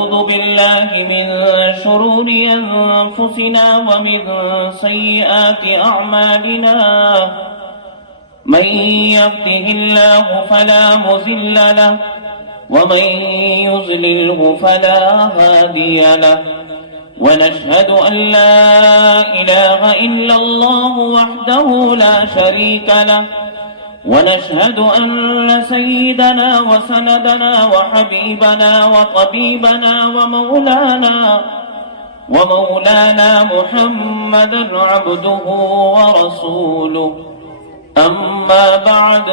ونعوذ بالله من شرور أنفسنا ومن سيئات أعمالنا من يهده الله فلا مضل له ومن يضلله فلا هادي له ونشهد أن لا إله إلا الله وحده لا شريك له ونشهد أن سيدنا وسندنا وحبيبنا وطبيبنا ومولانا محمدا عبده ورسوله. أما بعد،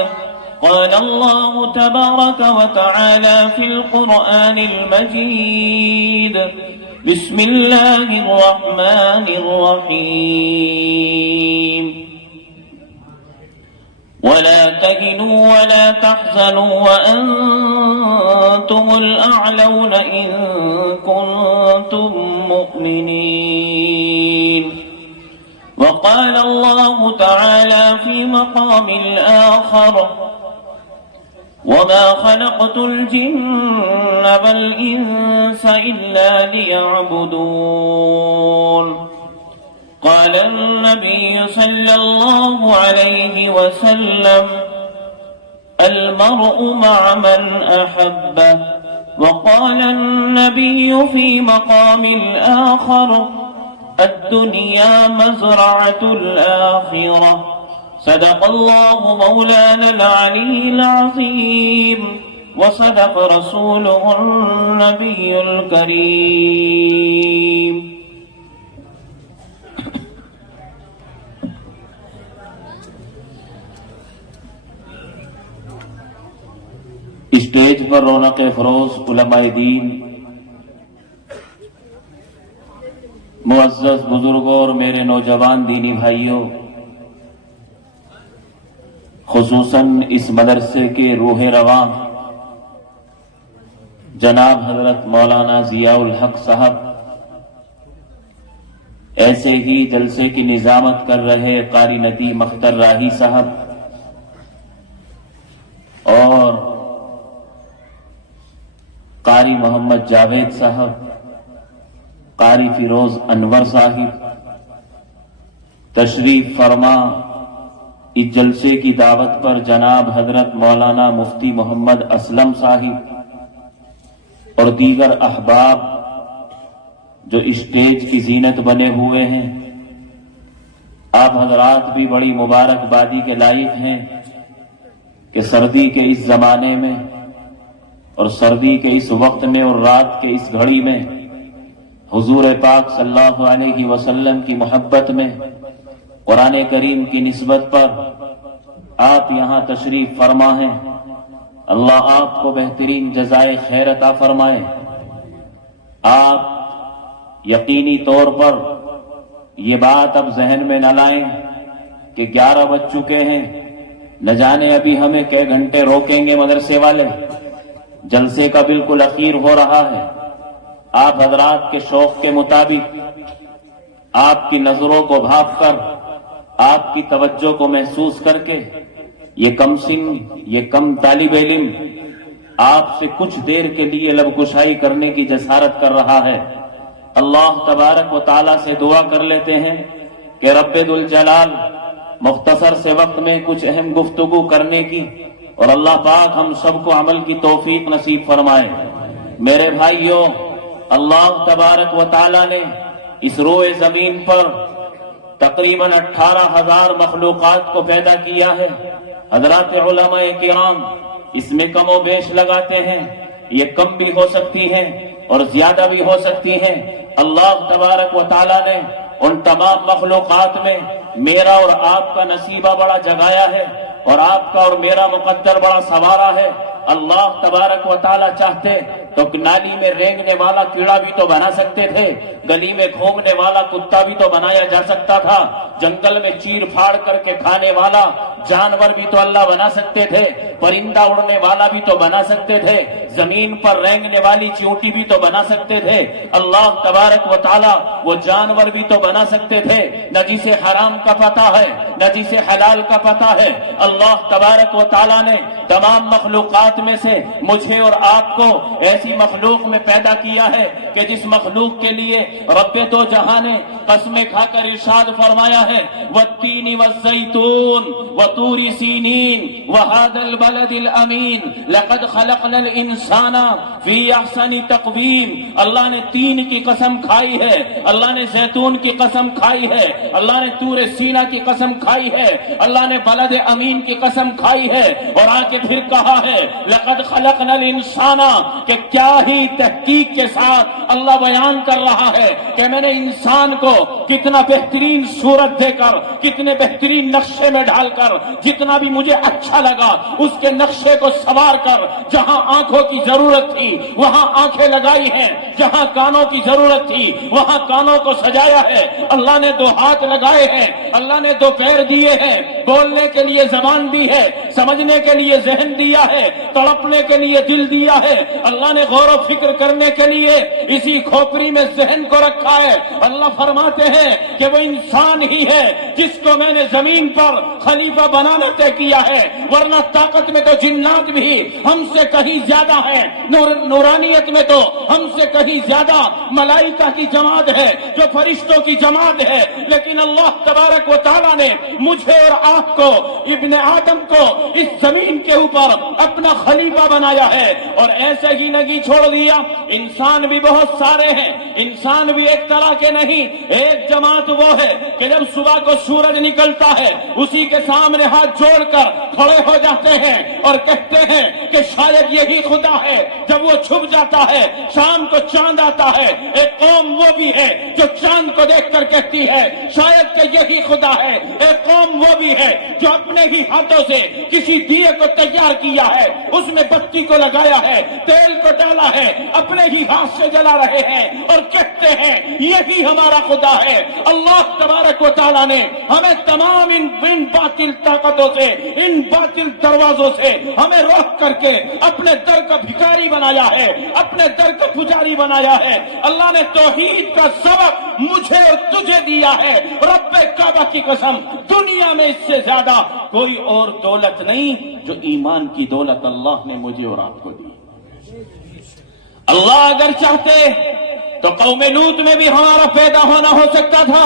قال الله تبارك وتعالى في القرآن المجيد: بسم الله الرحمن الرحيم. ولا تهنوا ولا تحزنوا وأنتم الأعلون إن كنتم مؤمنين. وقال الله تعالى في مقام الآخر: وما خلقت الجن والإنس إلا ليعبدون. قال النبي صلى الله عليه وسلم: المرء مع من أحبه. وقال النبي في مقام الآخر: الدنيا مزرعة الآخرة. صدق الله مولانا العلي العظيم وصدق رسوله النبي الكريم. اسٹیج پر رونق فروز علماء دین، معزز بزرگوں اور میرے نوجوان دینی بھائیوں، خصوصاً اس مدرسے کے روح رواں جناب حضرت مولانا ضیاء الحق صاحب، ایسے ہی جلسے کی نظامت کر رہے قاری ندیم اختر راہی صاحب اور قاری محمد جاوید صاحب، قاری فیروز انور صاحب، تشریف فرما اس جلسے کی دعوت پر جناب حضرت مولانا مفتی محمد اسلم صاحب اور دیگر احباب جو اسٹیج کی زینت بنے ہوئے ہیں، آپ حضرات بھی بڑی مبارکبادی کے لائق ہیں کہ سردی کے اس زمانے میں اور سردی کے اس وقت میں اور رات کے اس گھڑی میں حضور پاک صلی اللہ علیہ وسلم کی محبت میں، قرآن کریم کی نسبت پر آپ یہاں تشریف فرما ہیں۔ اللہ آپ کو بہترین جزائے خیر عطا فرمائے۔ آپ یقینی طور پر یہ بات اب ذہن میں نہ لائیں کہ 11 بج چکے ہیں، نہ جانے ابھی ہمیں کئی گھنٹے روکیں گے مدرسے والے، جلسے کا بالکل اخیر ہو رہا ہے۔ آپ حضرات کے شوق کے مطابق، آپ کی نظروں کو بھاپ کر، آپ کی توجہ کو محسوس کر کے یہ کم سن، یہ کم طالب علم آپ سے کچھ دیر کے لیے لب کشائی کرنے کی جسارت کر رہا ہے۔ اللہ تبارک و تعالیٰ سے دعا کر لیتے ہیں کہ رب ذوالجلال مختصر سے وقت میں کچھ اہم گفتگو کرنے کی اور اللہ پاک ہم سب کو عمل کی توفیق نصیب فرمائے۔ میرے بھائیوں، اللہ تبارک و تعالیٰ نے اس روئے زمین پر تقریباً 18,000 مخلوقات کو پیدا کیا ہے۔ حضرات علماء کرام اس میں کم و بیش لگاتے ہیں، یہ کم بھی ہو سکتی ہیں اور زیادہ بھی ہو سکتی ہیں۔ اللہ تبارک و تعالیٰ نے ان تمام مخلوقات میں میرا اور آپ کا نصیبہ بڑا جگایا ہے اور آپ کا اور میرا مقدر بڑا سوارا ہے۔ اللہ تبارک و تعالیٰ چاہتے تو نالی میں رینگنے والا کیڑا بھی تو بنا سکتے تھے، گلی میں گھومنے والا کتا بھی تو بنایا جا سکتا تھا، جنگل میں چیر پھاڑ کر کے کھانے والا جانور بھی تو اللہ بنا سکتے تھے، پرندہ اڑنے والا بھی تو بنا سکتے تھے، زمین پر رینگنے والی چیونٹی بھی تو بنا سکتے تھے۔ اللہ تبارک و تعالی وہ جانور بھی تو بنا سکتے تھے، نہ جسے حرام کا پتہ ہے نہ جسے حلال کا پتہ ہے۔ اللہ تبارک و تعالی نے تمام مخلوقات میں سے مجھے اور آپ کو ایسی مخلوق میں پیدا کیا ہے کہ جس مخلوق کے لیے رب دو جہاں نے قسمیں کھا کر ارشاد فرمایا ہے، والتین والزیتون وطور سینین وہذا البلد الامین لقد خلقنا الانسان فی احسن تقویم۔ اللہ نے تین کی قسم کھائی ہے، اللہ نے زیتون کی قسم کھائی ہے، اللہ نے طور سینا کی قسم کھائی ہے، اللہ نے بلد امین کی قسم کھائی ہے، اور آ کے پھر کہا ہے لقد خلقنا الانسان، کہ کیا ہی تحقیق کے ساتھ اللہ بیان کر رہا ہے کہ میں نے انسان کو کتنا بہترین صورت دے کر، کتنے بہترین نقشے میں ڈال کر، جتنا بھی مجھے اچھا لگا اس کے نقشے کو سوار کر، جہاں آنکھوں کی ضرورت تھی وہاں آنکھیں لگائی ہیں، جہاں کانوں کی ضرورت تھی وہاں کانوں کو سجایا ہے۔ اللہ نے دو ہاتھ لگائے ہیں، اللہ نے دو پیر دیے ہیں، بولنے کے لیے زبان دی ہے، سمجھنے کے لیے ذہن دیا ہے، تڑپنے کے لیے دل دیا ہے۔ اللہ نے غور و فکر کرنے کے لیے اسی کھوپڑی میں ذہن کو رکھا ہے۔ اللہ فرماتے ہیں کہ وہ انسان ہی ہے جس کو میں نے زمین پر خلیفہ بنانا طے کیا ہے، ورنہ طاقت میں تو جنات بھی ہم سے کہیں زیادہ ہیں، نورانیت میں تو ہم سے کہیں زیادہ ملائکہ کی جماعت ہے، جو فرشتوں کی جماعت ہے، لیکن اللہ تبارک و تعالیٰ نے مجھے اور آپ کو، ابن آدم کو، اس زمین کے اوپر اپنا خلیفہ بنایا ہے، اور ایسے ہی نہیں چھوڑ دیا۔ انسان بھی بہت سارے ہیں، انسان بھی ایک طرح کے نہیں۔ ایک جماعت وہ ہے کہ جب صبح کو سورج نکلتا ہے اسی کے سامنے ہاتھ جوڑ کر کھڑے ہو جاتے ہیں اور کہتے ہیں کہ شاید یہی خدا ہے۔ جب وہ چھپ جاتا ہے شام کو چاند آتا ہے۔ ایک قوم وہ بھی ہے جو چاند کو دیکھ کر کہتی ہے شاید کہ یہی خدا ہے۔ ایک قوم وہ بھی ہے جو اپنے ہی ہاتھوں سے کسی دیے کو تیار کیا ہے، اس میں بتی کو لگایا ہے، تیل کو ڈالا ہے، اپنے ہی ہاتھ سے جلا رہے ہیں اور کہتے ہیں یہی ہمارا خدا ہے۔ اللہ تبارک و تعالیٰ نے ہمیں تمام ان باطل طاقتوں سے، ان باطل دروازوں سے ہمیں روک کر کے اپنے در کا بھکاری بنایا ہے، اپنے در کا پجاری بنایا ہے۔ اللہ نے توحید کا سبق مجھے اور تجھے دیا ہے۔ رب کعبہ کی قسم، دنیا میں اس سے زیادہ کوئی اور دولت نہیں جو ایمان کی دولت اللہ نے مجھے اور آپ کو دی۔ اللہ اگر چاہتے تو قوم لوط میں بھی ہمارا پیدا ہونا ہو سکتا تھا،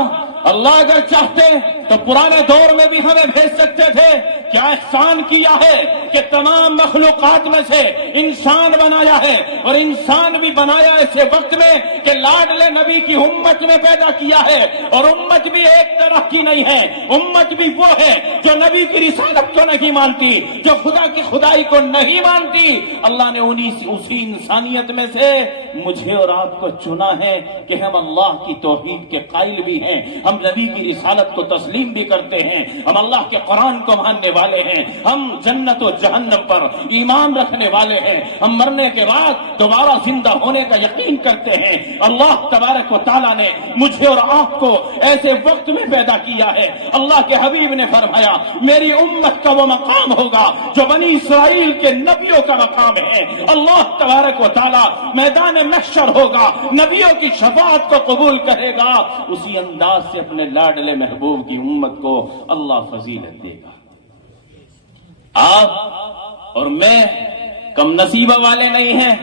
اللہ اگر چاہتے تو پرانے دور میں بھی ہمیں بھیج سکتے تھے۔ کیا احسان کیا ہے کہ تمام مخلوقات میں سے انسان بنایا ہے، اور انسان بھی بنایا ایسے وقت میں کہ لاڈلے نبی کی امت میں پیدا کیا ہے، اور امت بھی ایک طرح کی نہیں ہے، امت بھی وہ ہے جو نبی کی رسالت کو نہیں مانتی، جو خدا کی خدائی کو نہیں مانتی۔ اللہ نے اسی انسانیت میں سے مجھے اور آپ کو چنا ہے کہ ہم اللہ کی توحید کے قائل بھی ہیں، ہم نبی کی رسالت کو تسلیم بھی کرتے ہیں، ہم اللہ کے قرآن کو ماننے والے ہیں، ہم جنت و جہنم پر ایمان رکھنے والے ہیں، ہم مرنے کے بعد دوبارہ زندہ ہونے کا یقین کرتے ہیں۔ اللہ تبارک و تعالیٰ نے مجھے اور آپ کو ایسے وقت میں پیدا کیا ہے۔ اللہ کے حبیب نے فرمایا میری امت کا وہ مقام ہوگا جو بنی اسرائیل کے نبیوں کا مقام ہے۔ اللہ تبارک و تعالیٰ میدان محشر ہوگا، نبیوں کی شفاعت کو قبول کرے گا، اسی انداز سے اپنے لاڈلے محبوب کی امت کو اللہ فضیلت دے گا۔ آپ اور میں کم نصیبہ والے نہیں ہیں،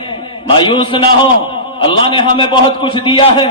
مایوس نہ ہو، اللہ نے ہمیں بہت کچھ دیا ہے،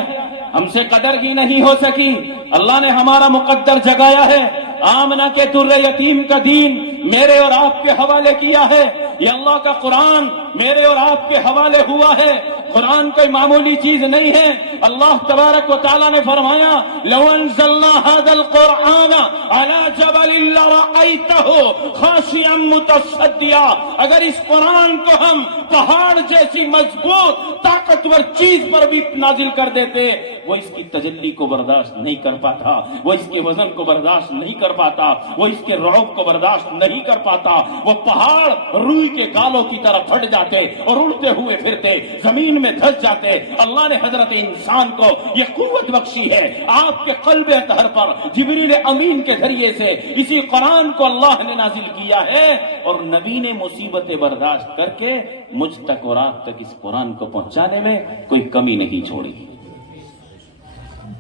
ہم سے قدر ہی نہیں ہو سکی، اللہ نے ہمارا مقدر جگایا ہے۔ آمنہ کے در یتیم کا دین میرے اور آپ کے حوالے کیا ہے، یہ اللہ کا قرآن میرے اور آپ کے حوالے ہوا ہے۔ قرآن کوئی معمولی چیز نہیں ہے۔ اللہ تبارک و تعالیٰ نے فرمایا لو انزلنا هذا القرآن على جبل لرأيته خاشعا متصدعا، اگر اس قرآن کو ہم پہاڑ جیسی مضبوط طاقتور چیز پر بھی نازل کر دیتے، وہ اس کی تجلی کو برداشت نہیں کر پاتا، وہ اس کے وزن کو برداشت نہیں کر پاتا، وہ اس کے رعب کو برداشت نہیں کر پاتا، وہ پہاڑ روئی کے گالوں کی طرح پھٹ جاتے اور اڑتے ہوئے پھرتے، زمین میں دھس جاتے۔ اللہ نے حضرت انسان کو یہ قوت بخشی ہے، آپ کے قلب اطہر پر جبریل امین کے ذریعے سے اسی قرآن کو اللہ نے نازل کیا ہے، اور نبی نے مصیبتیں برداشت کر کے مجھ تک اور آپ تک اس قرآن کو پہنچانے میں کوئی کمی نہیں چھوڑی۔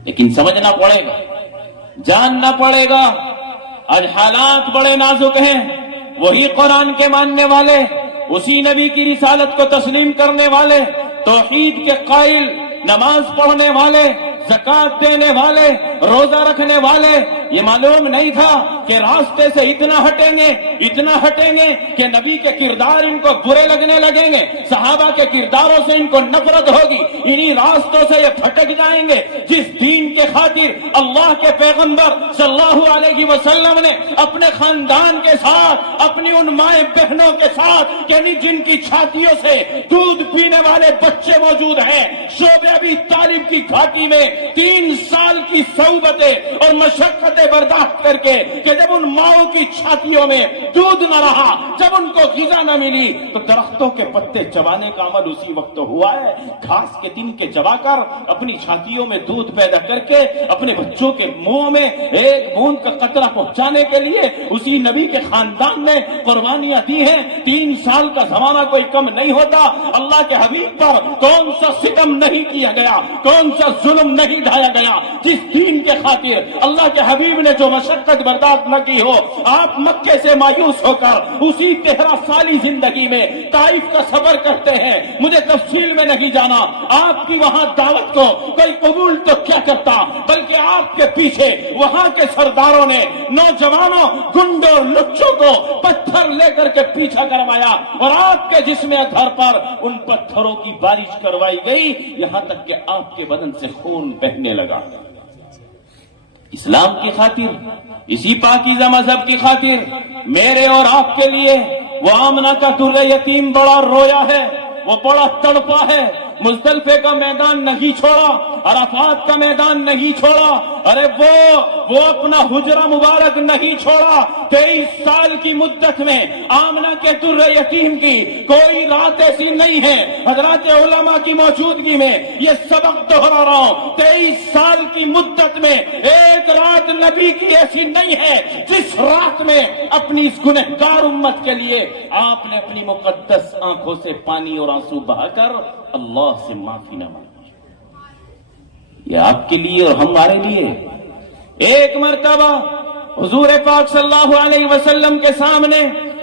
لیکن سمجھنا پڑے گا، جاننا پڑے گا، آج حالات بڑے نازک ہیں۔ وہی قرآن کے ماننے والے، اسی نبی کی رسالت کو تسلیم کرنے والے، توحید کے قائل، نماز پڑھنے والے، زکات دینے والے، روزہ رکھنے والے، یہ معلوم نہیں تھا کہ راستے سے اتنا ہٹیں گے کہ نبی کے کردار ان کو برے لگنے لگیں گے، صحابہ کے کرداروں سے ان کو نفرت ہوگی، انہی راستوں سے یہ پھٹک جائیں گے جس دین کے خاطر اللہ کے پیغمبر صلی اللہ علیہ وسلم نے اپنے خاندان کے ساتھ، اپنی ان مائیں بہنوں کے ساتھ، یعنی جن کی چھاتیوں سے دودھ پینے والے بچے موجود ہیں، شعب ابی طالب کی گھاٹی میں 3 سال کی صحبتیں اور مشقتیں برداشت کر کے، کہ جب ان ماؤں کی چھاتیوں میں دودھ نہ رہا، جب ان کو غذا نہ ملی، تو درختوں کے پتے چبانے کا عمل اسی وقت ہوا ہے، گھاس کے تن کے چبا کر اپنی چھاتیوں میں دودھ پیدا کر کے اپنے بچوں کے منہ میں ایک بوند کا قطرہ پہنچانے کے لیے اسی نبی کے خاندان نے قربانیاں دی ہیں۔ 3 سال کا زمانہ کوئی کم نہیں ہوتا، اللہ کے حبیب پر کون سا ستم نہیں کیا گیا، کون سا ظلم نہیں ڈھایا گیا، جس دین کے خاطر اللہ کے حبیب نے جو مشقت برداشت نہ کی ہو۔ آپ مکے سے مایوس ہو کر اسی 13 سالی زندگی میں طائف کا سفر کرتے ہیں، مجھے تفصیل میں نہیں جانا، آپ کی وہاں دعوت کو کوئی قبول تو کیا کرتا، بلکہ آپ کے پیچھے وہاں کے سرداروں نے نوجوانوں، گنڈوں اور لچوں کو پتھر لے کر کے پیچھا کروایا، اور آپ کے جسم اطہر پر ان پتھروں کی بارش کروائی گئی، یہاں تک کہ آپ کے بدن سے خون بہنے لگا۔ اسلام کی خاطر، اسی پاکیزہ مذہب کی خاطر میرے اور آپ کے لیے وہ آمنہ کا در یتیم بڑا رویا ہے، وہ بڑا تڑپا ہے، مزدلفے کا میدان نہیں چھوڑا، عرفات کا میدان نہیں چھوڑا، ارے وہ اپنا حجرہ مبارک نہیں چھوڑا۔ 23 سال کی مدت میں آمنہ کے در یتیم کی کوئی رات ایسی نہیں ہے، حضرات علماء کی موجودگی میں یہ سبق دہرا رہا ہوں، 23 سال کی مدت میں ایک رات نبی کی ایسی نہیں ہے جس رات میں اپنی اس گنہگار امت کے لیے آپ نے اپنی مقدس آنکھوں سے پانی اور آنسو بہا کر اللہ سے معافی نہ مانگی۔ یہ آپ کے لیے اور ہمارے لیے ایک مرتبہ حضور پاک صلی اللہ علیہ وسلم کے سامنے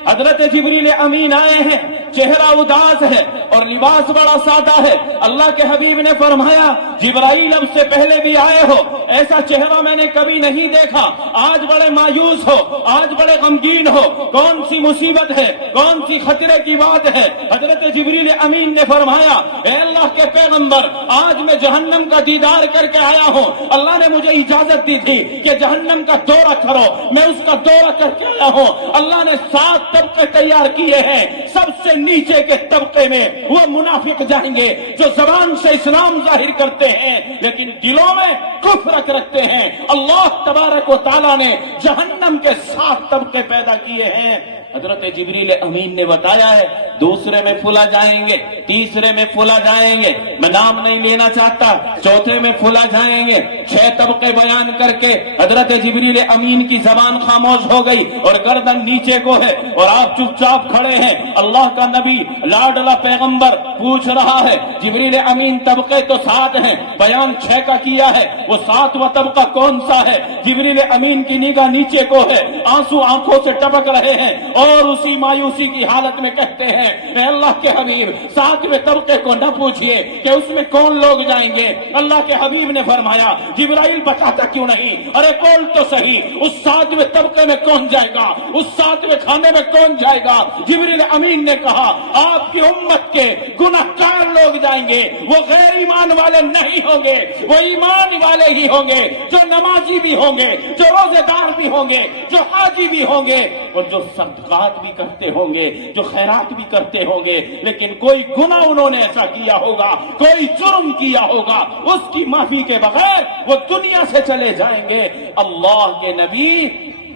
حضرت جبریل امین آئے ہیں، چہرہ اداس ہے اور لباس بڑا سادہ ہے۔ اللہ کے حبیب نے فرمایا جبرائیل اب سے پہلے بھی آئے ہو، ایسا چہرہ میں نے کبھی نہیں دیکھا، آج بڑے مایوس ہو، آج بڑے غمگین ہو، کون سی مصیبت ہے، کون سی خطرے کی بات ہے؟ حضرت جبریل امین نے فرمایا اے اللہ کے پیغمبر، آج میں جہنم کا دیدار کر کے آیا ہوں، اللہ نے مجھے اجازت دی تھی کہ جہنم کا دورہ کرو، میں اس کا دورہ کر کے آیا ہوں۔ اللہ نے 7 طبقے تیار کیے ہیں، سب سے نیچے کے طبقے میں وہ منافق جائیں گے جو زبان سے اسلام ظاہر کرتے ہیں لیکن دلوں میں کفر رکھتے ہیں۔ اللہ تبارک و تعالیٰ نے جہنم کے 7 طبقے پیدا کیے ہیں۔ حضرت جبریل امین نے بتایا ہے دوسرے میں پھلا جائیں گے، تیسرے میں پھلا جائیں گے، میں نام نہیں لینا چاہتا، چوتھے میں پھلا جائیں گے۔ 6 طبقے بیان کر کے حضرت جبریل امین کی زبان خاموش ہو گئی اور گردن نیچے کو ہے اور آپ چپ چاپ کھڑے ہیں۔ اللہ کا نبی لاڈلا پیغمبر پوچھ رہا ہے جبریل امین طبقے تو 7 ہیں، بیان 6 کا کیا ہے، وہ 7واں طبقہ کون سا ہے؟ جبریل امین کی نگاہ نیچے کو ہے، آنسو آنکھوں سے ٹپک رہے ہیں اور اسی مایوسی کی حالت میں کہتے ہیں اے اللہ کے حبیب 7ویں طبقے کو نہ پوچھئے کہ اس میں کون لوگ جائیں گے۔ اللہ کے حبیب نے فرمایا جبرائیل بتاتا کیوں نہیں، ارے بول تو صحیح، اس 7ویں طبقے میں کون جائے گا، اس 7ویں کھانے میں کون جائے گا؟ جبریل امین نے کہا آپ کی امت کے گناہگار لوگ جائیں گے، وہ غیر ایمان والے نہیں ہوں گے، وہ ایمان والے ہی ہوں گے، جو نمازی بھی ہوں گے، جو روزے دار بھی ہوں گے، جو حاجی بھی ہوں گے اور جو سرد صدقات بھی کرتے ہوں گے, جو خیرات بھی کرتے ہوں گے, لیکن کوئی گناہ انہوں نے ایسا کیا ہوگا, کوئی جرم کیا ہوگا, اس کی معافی کے بغیر وہ دنیا سے چلے جائیں گے. اللہ کے نبی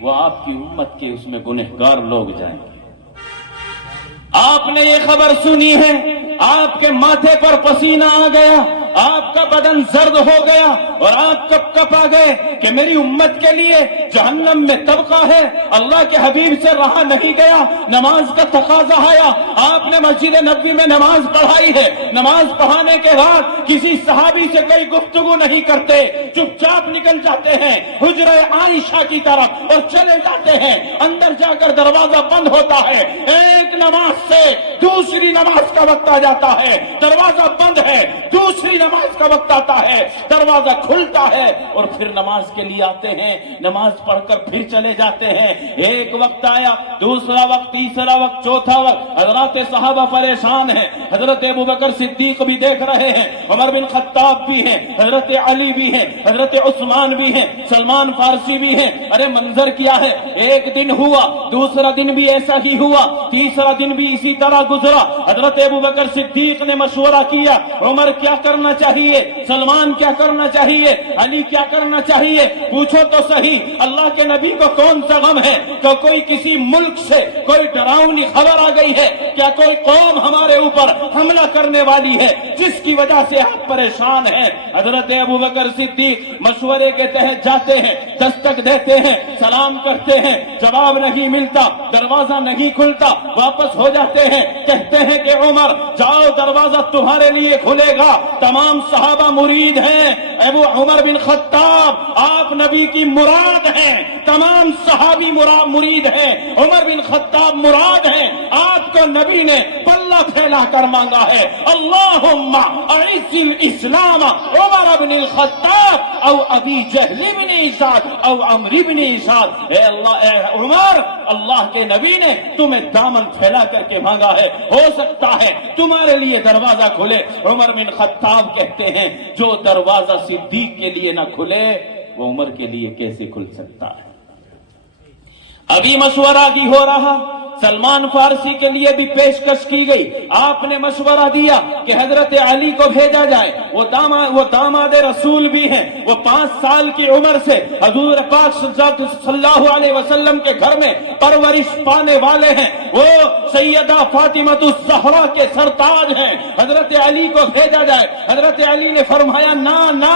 وہ آپ کی امت کے اس میں گنہگار لوگ جائیں گے. آپ نے یہ خبر سنی ہے, آپ کے ماتھے پر پسینہ آ گیا, آپ کا بدن زرد ہو گیا اور آپ کپ کپ آ گئے کہ میری امت کے لیے جہنم میں طبقہ ہے. اللہ کے حبیب سے رہا نہیں گیا, نماز کا تقاضا آیا, آپ نے مسجد نبوی میں نماز پڑھائی ہے. نماز پڑھانے کے بعد کسی صحابی سے کوئی گفتگو نہیں کرتے, چپ چاپ نکل جاتے ہیں حجرہ عائشہ کی طرف اور چلے جاتے ہیں. اندر جا کر دروازہ بند ہوتا ہے, ایک نماز سے دوسری نماز کا وقت آ جاتا ہے, دروازہ بند ہے, دوسری نماز کا وقت آتا ہے, دروازہ کھلتا ہے اور پھر نماز کے لیے آتے ہیں, نماز پڑھ کر پھر چلے جاتے ہیں. ایک وقت آیا, دوسرا وقت, تیسرا وقت, چوتھا وقت, حضرات صحابہ پریشان ہیں. حضرت ابوبکر صدیق بھی دیکھ رہے ہیں, عمر بن خطاب بھی ہیں, حضرت علی بھی ہیں, حضرت عثمان بھی ہیں, سلمان فارسی بھی ہیں. ارے منظر کیا ہے, ایک دن ہوا, دوسرا دن بھی ایسا ہی ہوا, تیسرا دن بھی اسی طرح گزرا. حضرت ابوبکر صدیق نے مشورہ کیا, عمر کیا کرنا چاہیے, سلمان کیا کرنا چاہیے, علی کیا کرنا چاہیے, پوچھو تو صحیح اللہ کے نبی کو کون سا غم ہے؟ کہ کوئی کسی ملک سے کوئی ڈراؤنی خبر آ گئی ہے, کیا کوئی قوم ہمارے اوپر حملہ کرنے والی ہے جس کی وجہ سے آپ پریشان ہیں؟ حضرت ابوبکر صدیق مشورے کے تحت جاتے ہیں, دستک دیتے ہیں, سلام کرتے ہیں, جواب نہیں ملتا, دروازہ نہیں کھلتا, واپس ہو جاتے ہیں, کہتے ہیں کہ عمر جاؤ دروازہ تمہارے لیے کھلے گا. تمام صحابہ مرید ہیں, ابو عمر بن خطاب آپ نبی کی مراد ہیں, تمام صحابی مرید ہیں, عمر بن خطاب مراد ہیں. آپ کو نبی نے پلہ پھیلا کر مانگا ہے, اللہم اعز الاسلام عمر بن الخطاب او ابی جہل بن اساد او عمرو بن اساد. اے اللہ, اے عمر, اللہ کے نبی نے تمہیں دامن پھیلا کر کے مانگا ہے, ہو سکتا ہے تمہارے لیے دروازہ کھلے. عمر بن خطاب کہتے ہیں جو دروازہ صدیق کے لیے نہ کھلے وہ عمر کے لیے کیسے کھل سکتا ہے؟ ابھی مشورہ بھی ہو رہا, سلمان فارسی کے لیے بھی پیشکش کی گئی. آپ نے مشورہ دیا کہ حضرت علی کو بھیجا جائے, وہ داماد رسول بھی ہیں, وہ 5 سال کی عمر سے حضور پاک صلی اللہ علیہ وسلم کے گھر میں پرورش پانے والے ہیں, وہ سیدہ فاطمہ الزہرا کے سرتاج ہیں. حضرت علی کو بھیجا جائے. حضرت علی نے فرمایا نا,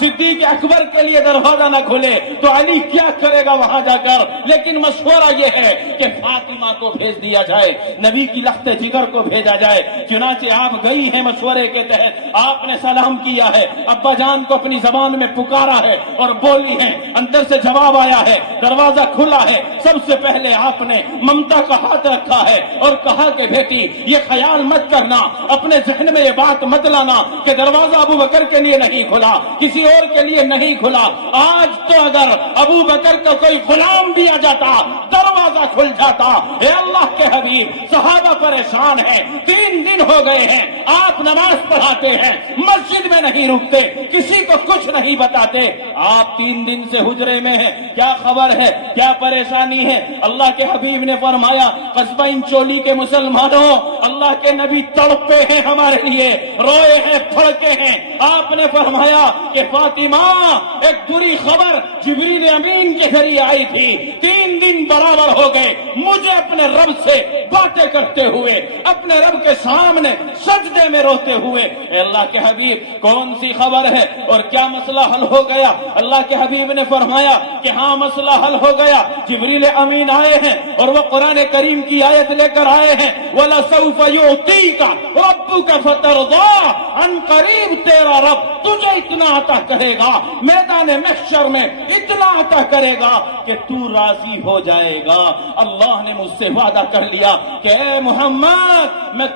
صدیق اکبر کے لیے دروازہ نہ کھلے تو علی کیا کرے گا وہاں جا کر, لیکن مشورہ یہ ہے کہ فاطمہ کو بھیج دیا جائے, نبی کی لخت جگر کو بھیجا جائے. چنانچہ آپ گئی ہیں مشورے کے تحت, آپ نے سلام کیا ہے, ابا جان کو اپنی زبان میں پکارا ہے اور بولی ہیں, اندر سے جواب آیا ہے, دروازہ کھلا ہے. سب سے پہلے آپ نے ممتا کا ہاتھ رکھا ہے اور کہا کہ بیٹی یہ خیال مت کرنا, اپنے ذہن میں یہ بات مت لانا کہ دروازہ ابو بکر کے لیے نہیں کھلا, کسی اور کے لیے نہیں کھلا. آج تو اگر ابو بکر کا کوئی غلام بھی آ جاتا دروازہ کھل جاتا. اے اللہ کے حبیب, صحابہ پریشان ہیں, 3 دن ہو گئے ہیں, آپ نماز پڑھاتے ہیں, مسجد میں نہیں رکتے, کسی کو کچھ نہیں بتاتے. آپ 3 دن سے حجرے میں ہیں, کیا خبر ہے, کیا پریشانی ہے؟ اللہ کے حبیب نے فرمایا قصبہ انچولی کے مسلمانوں, اللہ کے نبی تڑپے ہیں ہمارے لیے, روئے ہیں, پھڑکے ہیں. آپ نے فرمایا کہ فاطمہ ایک بری خبر جبریل امین کے ذریعے آئی تھی, 3 دن برابر ہو گئے مجھے اپنے رب سے باتیں کرتے ہوئے, اپنے رب کے سامنے سجدے میں روتے ہوئے. اے اللہ کے حبیب کون سی خبر ہے اور کیا مسئلہ حل ہو گیا؟ اللہ کے حبیب نے فرمایا کہ ہاں مسئلہ حل ہو گیا. جبریل امین آئے ہیں اور وہ قرآن کریم کی آیت لے کر آئے ہیں, وَلَسَوْفَ يُعْطِيكَ رَبُّكَ فَتَرْضَىٰ, عن قریب تیرا رب تجھے اتنا عطا کرے گا, میدان محشر میں اتنا عطا کرے گا کہ تو راضی ہو جائے گا. اللہ نے مجھ سے وعدہ کر لیا کہ اے محمد میں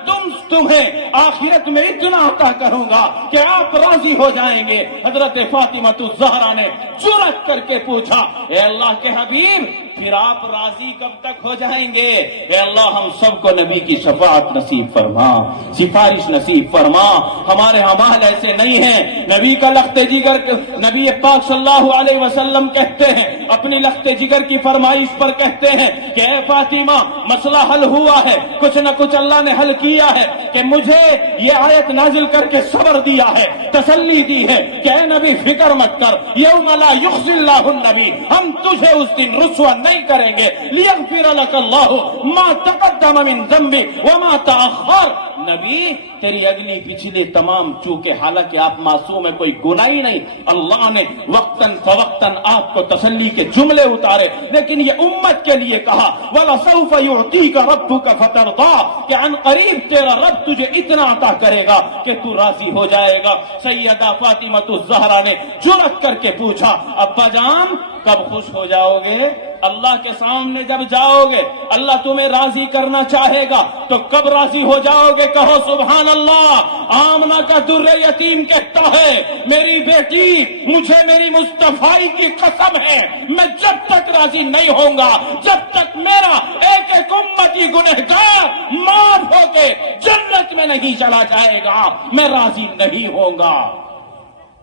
تمہیں آخرت میں اتنا عطا کروں گا کہ آپ راضی ہو جائیں گے. حضرت فاطمہ الزہرا نے جرأت کر کے پوچھا, اے اللہ کے حبیب پھر آپ راضی کب تک ہو جائیں گے؟ اے اللہ ہم سب کو نبی کی شفاعت نصیب فرما، سفارش نصیب فرما۔ ہمارے اعمال ایسے نہیں ہیں، نبی کا لخت جگر، نبی پاک صلی اللہ علیہ وسلم کہتے ہیں اپنی لخت جگر کی فرمائش پر کہتے ہیں کہ اے فاطمہ مسئلہ حل ہوا ہے، کچھ نہ کچھ اللہ نے حل کیا ہے کہ مجھے یہ آیت نازل کر کے صبر دیا ہے، تسلی دی ہے کہ اے نبی فکر مت کر، یوم لا یخزی اللہ النبی، ہم تجھے اس دن رسوا نہیں کریں گے، لیغفر لک اللہ ما تقدم من ذنبک وما تأخر۔ نبی تیری اگلی پچھلی تمام چوکے، حالانکہ آپ معصوم ہیں، کوئی گناہ ہی نہیں، اللہ نے وقتاً فوقتاً آپ کو تسلی کے جملے اتارے، لیکن یہ امت کے لیے کہا وَلَسَوْفَ يُعْطِيكَ رَبُّكَ فَتَرْضَىٰ، کہ عن قریب تیرا رب تجھے اتنا عطا کرے گا کہ تو راضی ہو جائے گا۔ سیدہ فاطمہ الزہرا نے جرأت کر کے پوچھا ابا جان کب خوش ہو جاؤ گے؟ اللہ کے سامنے جب جاؤ گے، اللہ تمہیں راضی کرنا چاہے گا تو کب راضی ہو جاؤ گے؟ کہو سبحان اللہ۔ آمنہ کا در یتیم کہتا ہے میری بیٹی مجھے میری مصطفی کی قسم ہے میں جب تک راضی نہیں ہوں گا جب تک میرا ایک ایک امتی گنہگار معاف ہو کے جنت میں نہیں چلا جائے گا میں راضی نہیں ہوں گا۔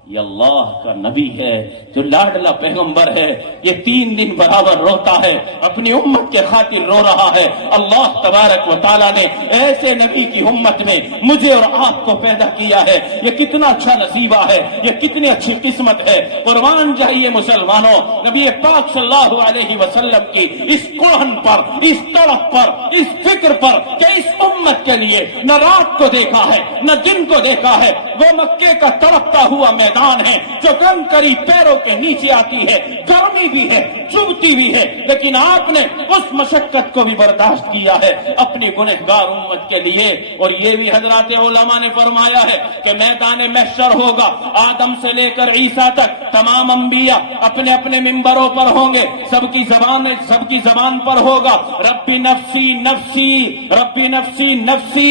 یہ اللہ کا نبی ہے جو لاڈلا پیغمبر ہے، یہ 3 دن برابر روتا ہے، اپنی امت کے خاطر رو رہا ہے۔ اللہ تبارک و تعالیٰ نے ایسے نبی کی امت میں مجھے اور آپ کو پیدا کیا ہے، یہ کتنا اچھا نصیبہ ہے، یہ کتنی اچھی قسمت ہے۔ قربان جائیے مسلمانوں، نبی پاک صلی اللہ علیہ وسلم کی اس قرآن پر، اس تڑپ پر، اس فکر پر کہ اس امت کے لیے نہ رات کو دیکھا ہے نہ دن کو دیکھا ہے، وہ مکے کا تڑپتا ہوا میدان ہے جو کنکری پیروں کے نیچے آتی ہے، گرمی بھی ہے، چبھتی بھی ہے، لیکن آپ نے اس مشقت کو بھی برداشت کیا ہے اپنی گنہگار امت کے لیے۔ اور یہ بھی حضرات علماء نے فرمایا ہے کہ میدان محشر ہوگا، آدم سے لے کر عیسیٰ تک تمام انبیاء اپنے اپنے منبروں پر ہوں گے، سب کی زبان پر ہوگا ربی نفسی نفسی ربی نفسی نفسی۔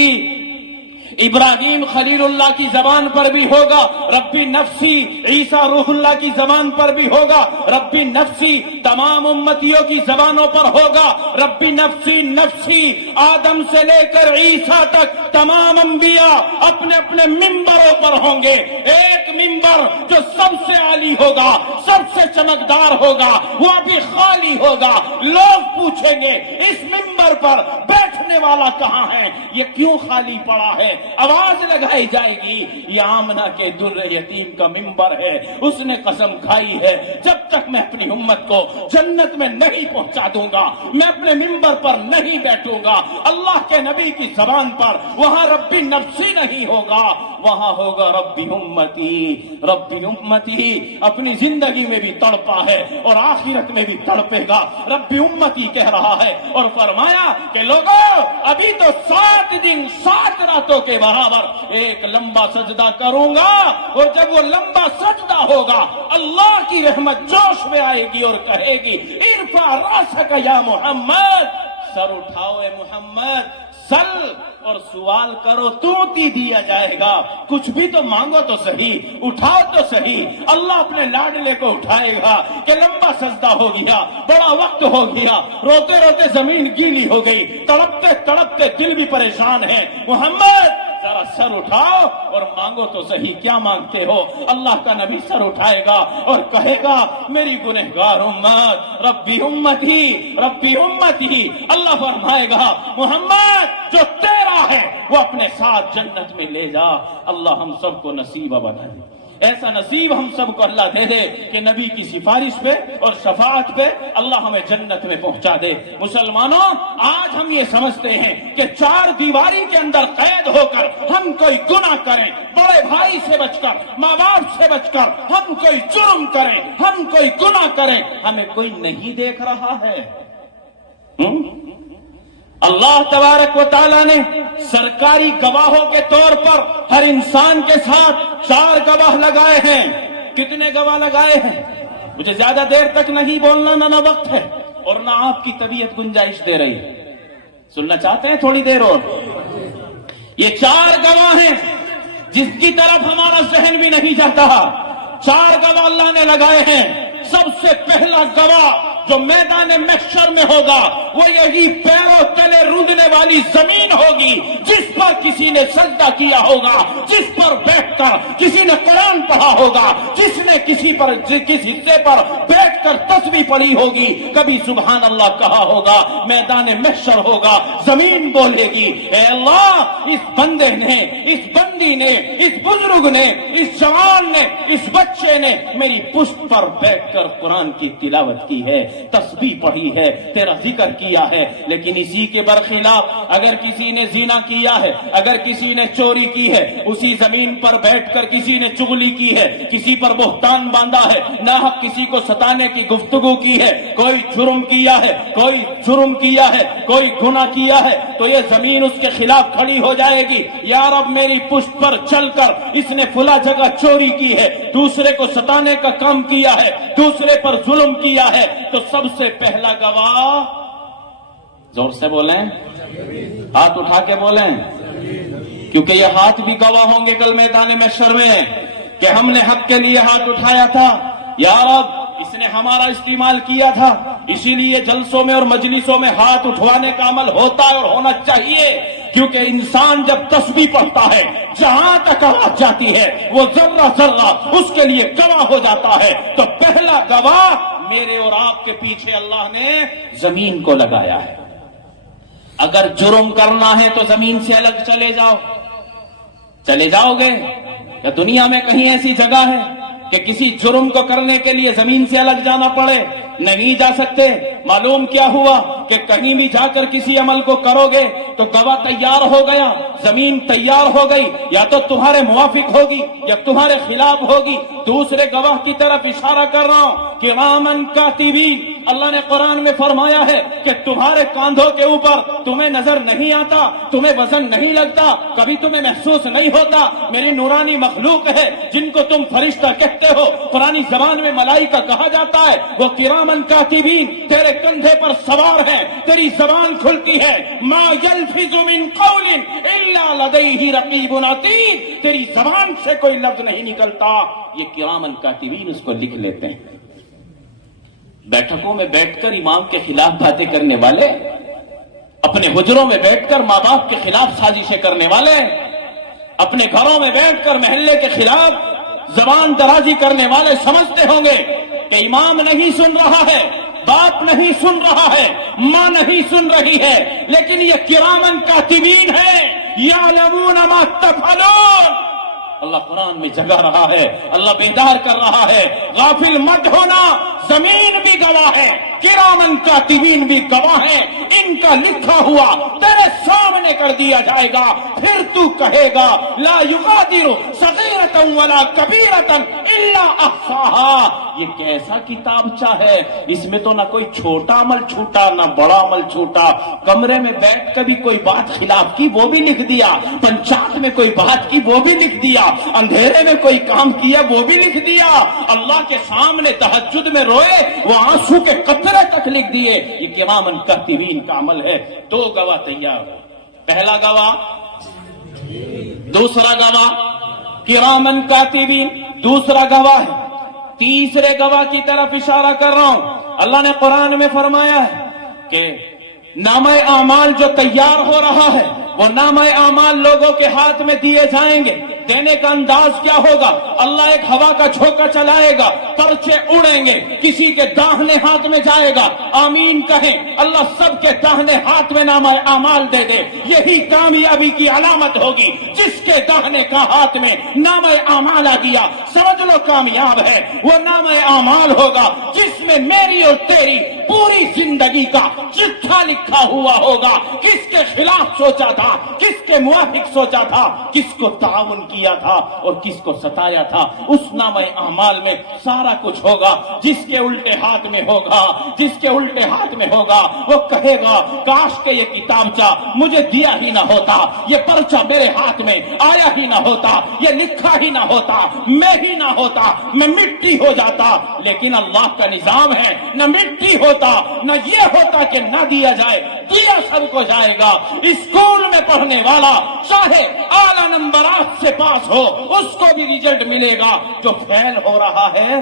ابراہیم خلیل اللہ کی زبان پر بھی ہوگا ربی نفسی، عیسیٰ روح اللہ کی زبان پر بھی ہوگا ربی نفسی، تمام امتیوں کی زبانوں پر ہوگا ربی نفسی نفسی۔ آدم سے لے کر عیسیٰ تک تمام انبیاء اپنے اپنے منبروں پر ہوں گے، ایک منبر جو سب سے عالی ہوگا، سب سے چمکدار ہوگا، وہ بھی خالی ہوگا۔ لوگ پوچھیں گے اس منبر پر بیٹھنے والا کہاں ہے، یہ کیوں خالی پڑا ہے؟ آواز لگائی جائے گی یہ آمنہ کے در یتیم کا منبر ہے، اس نے قسم کھائی ہے جب تک میں اپنی امت کو جنت میں نہیں پہنچا دوں گا میں اپنے منبر پر نہیں بیٹھوں گا۔ اللہ کے نبی کی زبان پر وہاں ربی نفسی نہیں ہوگا، وہاں ہوگا ربی امتی ربی امتی۔ اپنی زندگی میں بھی تڑپا ہے اور آخرت میں بھی تڑپے گا، ربی امتی کہہ رہا ہے۔ اور فرمایا کہ لوگوں ابھی تو 7 دن 7 راتوں کے برابر ایک لمبا سجدہ کروں گا، اور جب وہ لمبا سجدہ ہوگا اللہ کی رحمت جوش میں آئے گی اور کہے گی ارفع راسک یا محمد، سر اٹھاؤ اے محمد، سل اور سوال کرو تو دیا جائے گا، کچھ بھی تو مانگو تو صحیح، اٹھاؤ تو صحیح۔ اللہ اپنے لاڈلے کو اٹھائے گا کہ لمبا سجدہ ہو گیا، بڑا وقت ہو گیا، روتے روتے زمین گیلی ہو گئی، تڑپتے تڑپتے دل بھی پریشان ہے، محمد ذرا سر اٹھاؤ اور مانگو تو صحیح، کیا مانگتے ہو؟ اللہ کا نبی سر اٹھائے گا اور کہے گا میری گنہگار امت ربی امتی ربی امتی۔ اللہ فرمائے گا محمد جو تیرا ہے وہ اپنے ساتھ جنت میں لے جا۔ اللہ ہم سب کو نصیب بنا دے، ایسا نصیب ہم سب کو اللہ دے دے کہ نبی کی سفارش پہ اور شفاعت پہ اللہ ہمیں جنت میں پہنچا دے۔ مسلمانوں آج ہم یہ سمجھتے ہیں کہ 4 دیواری کے اندر قید ہو کر ہم کوئی گناہ کریں، بڑے بھائی سے بچ کر، ماں باپ سے بچ کر ہم کوئی جرم کریں، ہم کوئی گناہ کریں، ہمیں کوئی نہیں دیکھ رہا ہے۔ اللہ تبارک و تعالیٰ نے سرکاری گواہوں کے طور پر ہر انسان کے ساتھ 4 گواہ لگائے ہیں۔ کتنے گواہ لگائے ہیں؟ مجھے زیادہ دیر تک نہیں بولنا، نہ وقت ہے اور نہ آپ کی طبیعت گنجائش دے رہی ہے۔ سننا چاہتے ہیں تھوڑی دیر اور؟ یہ 4 گواہ ہیں جس کی طرف ہمارا ذہن بھی نہیں جاتا۔ 4 گواہ اللہ نے لگائے ہیں۔ سب سے پہلا گواہ جو میدان محشر میں ہوگا وہ یہی پیروں تلے رودنے والی زمین ہوگی جس پر کسی نے سجدہ کیا ہوگا، جس پر بیٹھ کر کسی نے قرآن پڑھا ہوگا، جس نے کسی حصے پر بیٹھ کر تسبیح پڑھی ہوگی، کبھی سبحان اللہ کہا ہوگا۔ میدان محشر ہوگا، زمین بولے گی اے اللہ، اس بندے نے، اس بندی نے، اس بزرگ نے، اس جوان نے، اس بچے نے میری پشت پر بیٹھ کر قرآن کی تلاوت کی ہے، تسبیح پڑھی ہے، تیرا ذکر کیا ہے۔ لیکن اسی کے برخلاف اگر کسی نے زنا کیا ہے، اگر کسی نے چوری کی ہے، اسی زمین پر بیٹھ کر کسی نے چغلی کی ہے، کسی پر بہتان باندھا ہے، ناحق کسی کو ستانے کی گفتگو کی ہے، کوئی جرم کیا ہے، کوئی گناہ کیا ہے، تو یہ زمین اس کے خلاف کھڑی ہو جائے گی۔ یا رب میری پشت پر چل کر اس نے فلاں جگہ چوری کی ہے، دوسرے کو ستانے کا کام کیا ہے، دوسرے پر ظلم کیا ہے، تو سب سے پہلا گواہ، زور سے بولیں، ہاتھ اٹھا کے بولیں، کیونکہ یہ ہاتھ بھی گواہ ہوں گے کل میدان محشر میں کہ ہم نے حق کے لیے ہاتھ اٹھایا تھا، یا رب اس نے ہمارا استعمال کیا تھا۔ اسی لیے جلسوں میں اور مجلسوں میں ہاتھ اٹھوانے کا عمل ہوتا ہے اور ہونا چاہیے، کیونکہ انسان جب تسبیح پڑھتا ہے جہاں تک آواز جاتی ہے وہ ذرہ ذرہ اس کے لیے گواہ ہو جاتا ہے۔ تو پہلا گواہ میرے اور آپ کے پیچھے اللہ نے زمین کو لگایا ہے۔ اگر جرم کرنا ہے تو زمین سے الگ چلے جاؤ گے؟ یا دنیا میں کہیں ایسی جگہ ہے کہ کسی جرم کو کرنے کے لیے زمین سے الگ جانا پڑے؟ نہیں جا سکتے۔ معلوم کیا ہوا کہ کہیں بھی جا کر کسی عمل کو کرو گے تو گواہ تیار ہو گیا، زمین تیار ہو گئی، یا تو تمہارے موافق ہوگی یا تمہارے خلاف ہوگی۔ دوسرے گواہ کی طرف اشارہ کر رہا ہوں، کرامن کاتبین۔ اللہ نے قرآن میں فرمایا ہے کہ تمہارے کاندھوں کے اوپر تمہیں نظر نہیں آتا، تمہیں وزن نہیں لگتا، کبھی تمہیں محسوس نہیں ہوتا، میری نورانی مخلوق ہے جن کو تم فرشتہ کہتے ہو، پرانی زبان میں ملائکہ کہا جاتا ہے، وہ کرامن کاتبین تیرے کندھے پر سوار ہیں، تیری زبان کھلتی ہے، ما یلفظ من قول الا لدیہ رقیب عتید، تیری زبان سے کوئی لفظ نہیں نکلتا، یہ کرامن کاتبین اس کو لکھ لیتے ہیں۔ بیٹھکوں میں بیٹھ کر امام کے خلاف باتیں کرنے والے، اپنے حجروں میں بیٹھ کر ماں باپ کے خلاف سازشیں کرنے والے، اپنے گھروں میں بیٹھ کر محلے کے خلاف زبان درازی کرنے والے سمجھتے ہوں گے کہ امام نہیں سن رہا ہے، باپ نہیں سن رہا ہے، ماں نہیں سن رہی ہے، لیکن یہ کرامن کاتبین ہے، یعلمون ما تفعلون۔ اللہ قرآن میں جگا رہا ہے، اللہ بیدار کر رہا ہے، غافل مت ہونا، زمین بھی گواہ ہے، کرامن کاتبین بھی گواہ ہیں، ان کا لکھا ہوا تیرے سامنے کر دیا جائے گا، پھر تو کہے گا لا یغادر صغیرۃ ولا کبیرۃ الا احصاها۔ یہ کیسا کتابچہ ہے، اس میں تو نہ کوئی چھوٹا عمل چھوٹا نہ بڑا عمل چھوٹا، کمرے میں بیٹھ کر بھی کوئی بات خلاف کی وہ بھی لکھ دیا، پنچایت میں کوئی بات کی وہ بھی لکھ دیا، اندھیرے میں کوئی کام کیا وہ بھی لکھ دیا، اللہ کے سامنے تہجد میں روئے وہ آنسو کے قطرے تک لکھ دیے۔ یہ کرامن کاتبین کا عمل ہے۔ دو گواہ تیار، پہلا گواہ، دوسرا گواہ، کرامن کاتبین دوسرا گواہ ہے۔ تیسرے گواہ کی طرف اشارہ کر رہا ہوں، اللہ نے قرآن میں فرمایا ہے کہ نامہ اعمال جو تیار ہو رہا ہے وہ نامہ اعمال لوگوں کے ہاتھ میں دیے جائیں گے۔ دینے کا انداز کیا ہوگا؟ اللہ ایک ہوا کا جھونکا چلائے گا، پرچے اڑیں گے، کسی کے داہنے ہاتھ میں جائے گا، آمین کہیں، اللہ سب کے داہنے ہاتھ میں نامہ اعمال دے دے۔ یہی کامیابی کی علامت ہوگی، جس کے داہنے کا ہاتھ میں نامہ اعمال آ گیا سمجھ لو کامیاب ہے۔ وہ نامہ اعمال ہوگا جس میں میری اور تیری پوری زندگی کا چٹھا لکھا ہوا ہوگا، کس کے خلاف سوچا تھا، کس کے موافق سوچا تھا، کس کو تعاون کیا تھا اور کس کو ستایا تھا، اس نامہ اعمال میں سارا کچھ ہوگا۔ جس کے الٹے ہاتھ میں ہوگا، جس کے الٹے ہاتھ میں ہوگا، وہ کہے گا کاش کہ یہ کتابچہ مجھے دیا ہی نہ ہوتا، یہ پرچہ میرے ہاتھ میں آیا ہی نہ ہوتا، یہ لکھا ہی نہ ہوتا، میں ہی نہ ہوتا، میں مٹی ہو جاتا۔ لیکن اللہ کا نظام ہے، نہ مٹی ہوتا نہ یہ ہوتا کہ نہ دیا جائے، دیا سب کو جائے گا۔ اسکول میں پڑھنے والا چاہے اعلی نمبرات سے پاس ہو، اس کو بھی ریزلٹ ملے گا۔ جو فیل ہو رہا ہے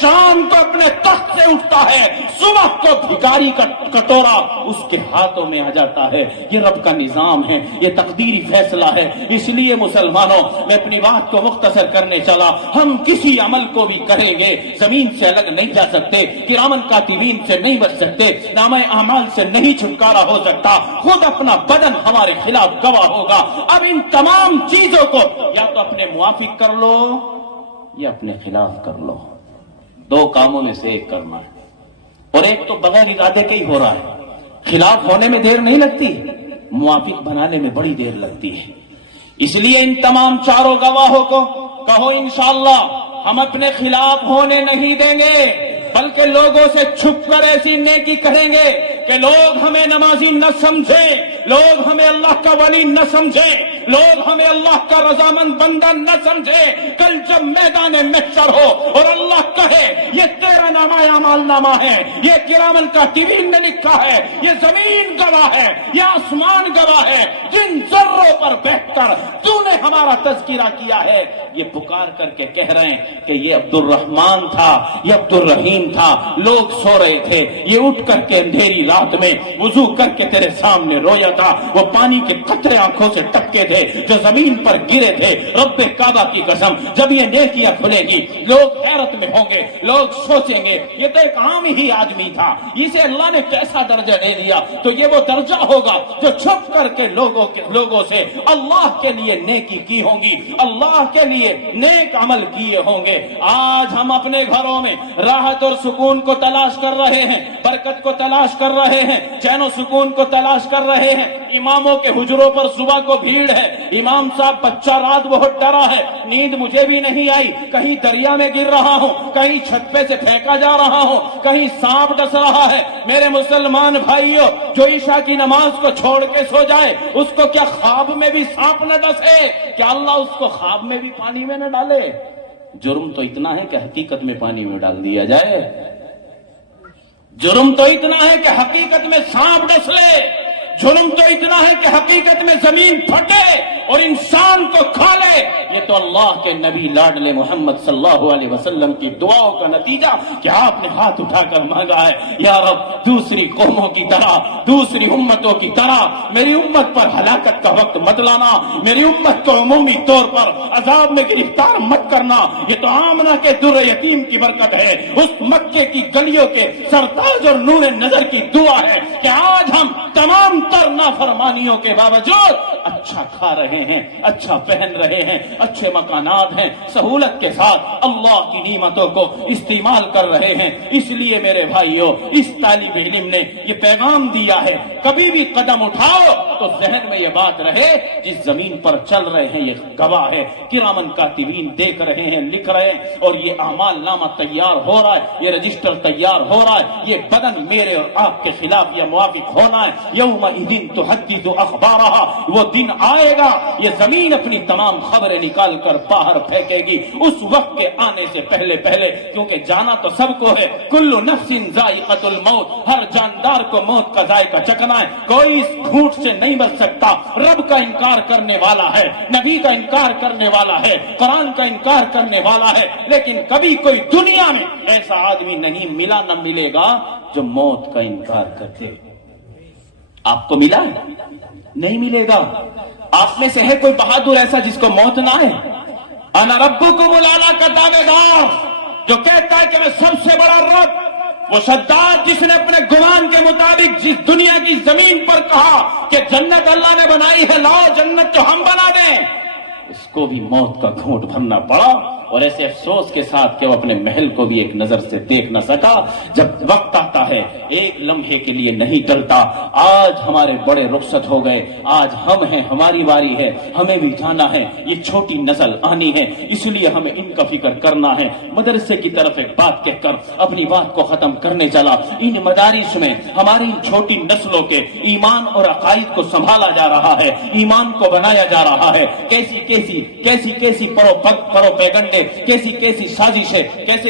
شام کو اپنے تخت سے اٹھتا ہے، صبح کو بھکاری کا کٹورا اس کے ہاتھوں میں آ جاتا ہے۔ یہ رب کا نظام ہے، یہ تقدیری فیصلہ ہے۔ اس لیے مسلمانوں، میں اپنی بات کو مختصر کرنے چلا، ہم کسی عمل کو بھی کریں گے زمین سے الگ نہیں جا سکتے، کرامن کاتبین سے نہیں بچ سکتے، نامہ اعمال سے نہیں چھٹکارا ہو سکتا، خود اپنا بدن ہمارے خلاف گواہ ہوگا۔ اب ان تمام چیزوں کو یا تو اپنے موافق کر لو یا اپنے خلاف کر لو، دو کاموں میں سے ایک کرنا ہے، اور ایک تو بغیر ارادے کے ہی ہو رہا ہے۔ خلاف ہونے میں دیر نہیں لگتی، موافق بنانے میں بڑی دیر لگتی ہے۔ اس لیے ان تمام چاروں گواہوں کو کہو انشاءاللہ ہم اپنے خلاف ہونے نہیں دیں گے، بلکہ لوگوں سے چھپ کر ایسی نیکی کریں گے کہ لوگ ہمیں نمازی نہ سمجھیں، لوگ ہمیں اللہ کا ولی نہ سمجھیں، لوگ ہمیں اللہ کا رضامند بندہ نہ سمجھیں۔ کل جب میدان محشر ہو اور اللہ کہے یہ تیرا نامہ اعمال نامہ ہے، یہ کرامن کاتبین نے لکھا ہے، یہ زمین گواہ ہے، یہ آسمان گواہ ہے، جن ذروں پر بیٹھ کر تو نے ہمارا تذکرہ کیا ہے، یہ پکار کر کے کہہ رہے ہیں کہ یہ عبد الرحمان تھا، یہ عبد الرحیم تھا، لوگ سو رہے تھے، یہ اٹھ کر کے اندھیری رات میں وضو کر کے تیرے سامنے رویا تھا، وہ پانی کے قطرے آنکھوں سے ٹپکے تھے جو زمین پر گرے تھے۔ رب کعبہ کی قسم، جب یہ نیکیاں کھلے گی لوگ حیرت میں ہوں گے، لوگ سوچیں گے یہ تو ایک عام ہی آدمی تھا، اسے اللہ نے کیسا درجہ دے دیا؟ تو یہ وہ درجہ ہوگا جو چھپ کر کے لوگوں سے اللہ کے لیے نیکی کی ہوں گی، اللہ کے لیے نیک عمل کیے ہوں گے۔ آج ہم اپنے گھروں میں راحت اور سکون کو تلاش کر رہے ہیں، برکت کو تلاش کر رہے ہیں، چین و سکون کو تلاش کر رہے ہیں۔ اماموں کے حجروں پر صبح کو بھیڑ ہے، امام صاحب بچہ رات بہت ڈرا ہے، نیند مجھے بھی نہیں آئی، کہیں دریا میں گر رہا ہوں، کہیں چھت پہ سے پھینکا جا رہا ہوں، کہیں سانپ ڈس رہا ہے۔ میرے مسلمان بھائیوں، جو عشاء کی نماز کو چھوڑ کے سو جائے اس کو کیا خواب میں بھی سانپ نہ ڈسے؟ کیا اللہ اس کو خواب میں بھی پانی میں نہ ڈالے؟ جرم تو اتنا ہے کہ حقیقت میں پانی میں ڈال دیا جائے، جرم تو اتنا ہے کہ حقیقت میں سانپ ڈس لے، جرم تو اتنا ہے کہ حقیقت میں زمین پھٹے اور انسان کو کھا لے۔ یہ تو اللہ کے نبی لاڈلے محمد صلی اللہ علیہ وسلم کی دعاؤں کا نتیجہ کہ آپ نے ہاتھ اٹھا کر مانگا ہے، یا رب دوسری قوموں کی طرح، دوسری امتوں کی طرح میری امت پر ہلاکت کا وقت مت لانا، میری امت کو عمومی طور پر عذاب میں گرفتار مت کرنا۔ یہ تو آمنہ کے در یتیم کی برکت ہے، اس مکے کی گلیوں کے سرتاج اور نور نظر کی دعا ہے کہ آج ہم تمام تر نافرمانیوں کے باوجود اچھا کھا رہے ہیں، اچھا پہن رہے ہیں، اچھے مکانات ہیں، سہولت کے ساتھ اللہ کی نعمتوں کو استعمال کر رہے ہیں۔ اس لیے میرے بھائیوں، اس طالب علم نے یہ پیغام دیا ہے، کبھی بھی قدم اٹھاؤ تو ذہن میں یہ بات رہے جس زمین پر چل رہے ہیں یہ گواہ ہے، کرامن کاتبین دیکھ رہے ہیں، لکھ رہے ہیں، اور یہ اعمال نامہ تیار ہو رہا ہے، یہ رجسٹر تیار ہو رہا ہے، یہ بدن میرے اور آپ کے خلاف یا موافق ہونا ہے۔ یومئذ تحدث اخبارہا، وہ دن آئے گا یہ زمین اپنی تمام خبریں نکال کر باہر پھینکے گی، اس وقت کے آنے سے پہلے پہلے، کیونکہ جانا تو سب کو ہے، کل نفس ذائقۃ الموت، ہر جاندار کو موت کا ذائقہ چکھنا ہے، کوئی اس گھونٹ سے نہیں بچ سکتا۔ رب کا انکار کرنے والا ہے، نبی کا انکار کرنے والا ہے، قرآن کا انکار کرنے والا ہے، لیکن کبھی کوئی دنیا میں ایسا آدمی نہیں ملا، نہ ملے گا جو موت کا انکار کرتے۔ آپ کو ملا ہے؟ نہیں ملے گا۔ آپ میں سے ہے کوئی بہادر ایسا جس کو موت نہ آئے؟ انا ربکم الاعلی کا دعوے دار جو کہتا ہے کہ میں سب سے بڑا رب، وہ شداد جس نے اپنے گمان کے مطابق جس دنیا کی زمین پر کہا کہ جنت اللہ نے بنائی ہے، لاؤ جنت تو ہم بنا دیں، اس کو بھی موت کا گھونٹ بھرنا پڑا، اور ایسے افسوس کے ساتھ کہ وہ اپنے محل کو بھی ایک نظر سے دیکھ نہ سکا۔ جب وقت آتا ہے ایک لمحے کے لیے نہیں ٹلتا۔ آج ہمارے بڑے رخصت ہو گئے، آج ہم ہیں، ہماری باری ہے، ہمیں بھی جانا ہے، یہ چھوٹی نسل آنی ہے، اس لیے ہمیں ان کا فکر کرنا ہے۔ مدرسے کی طرف ایک بات کہہ کر اپنی بات کو ختم کرنے چلا۔ ان مدارس میں ہماری چھوٹی نسلوں کے ایمان اور عقائد کو سنبھالا جا رہا ہے، ایمان کو بنایا جا رہا ہے۔ کیسی پروپیگنڈے، کیسی سازشیں،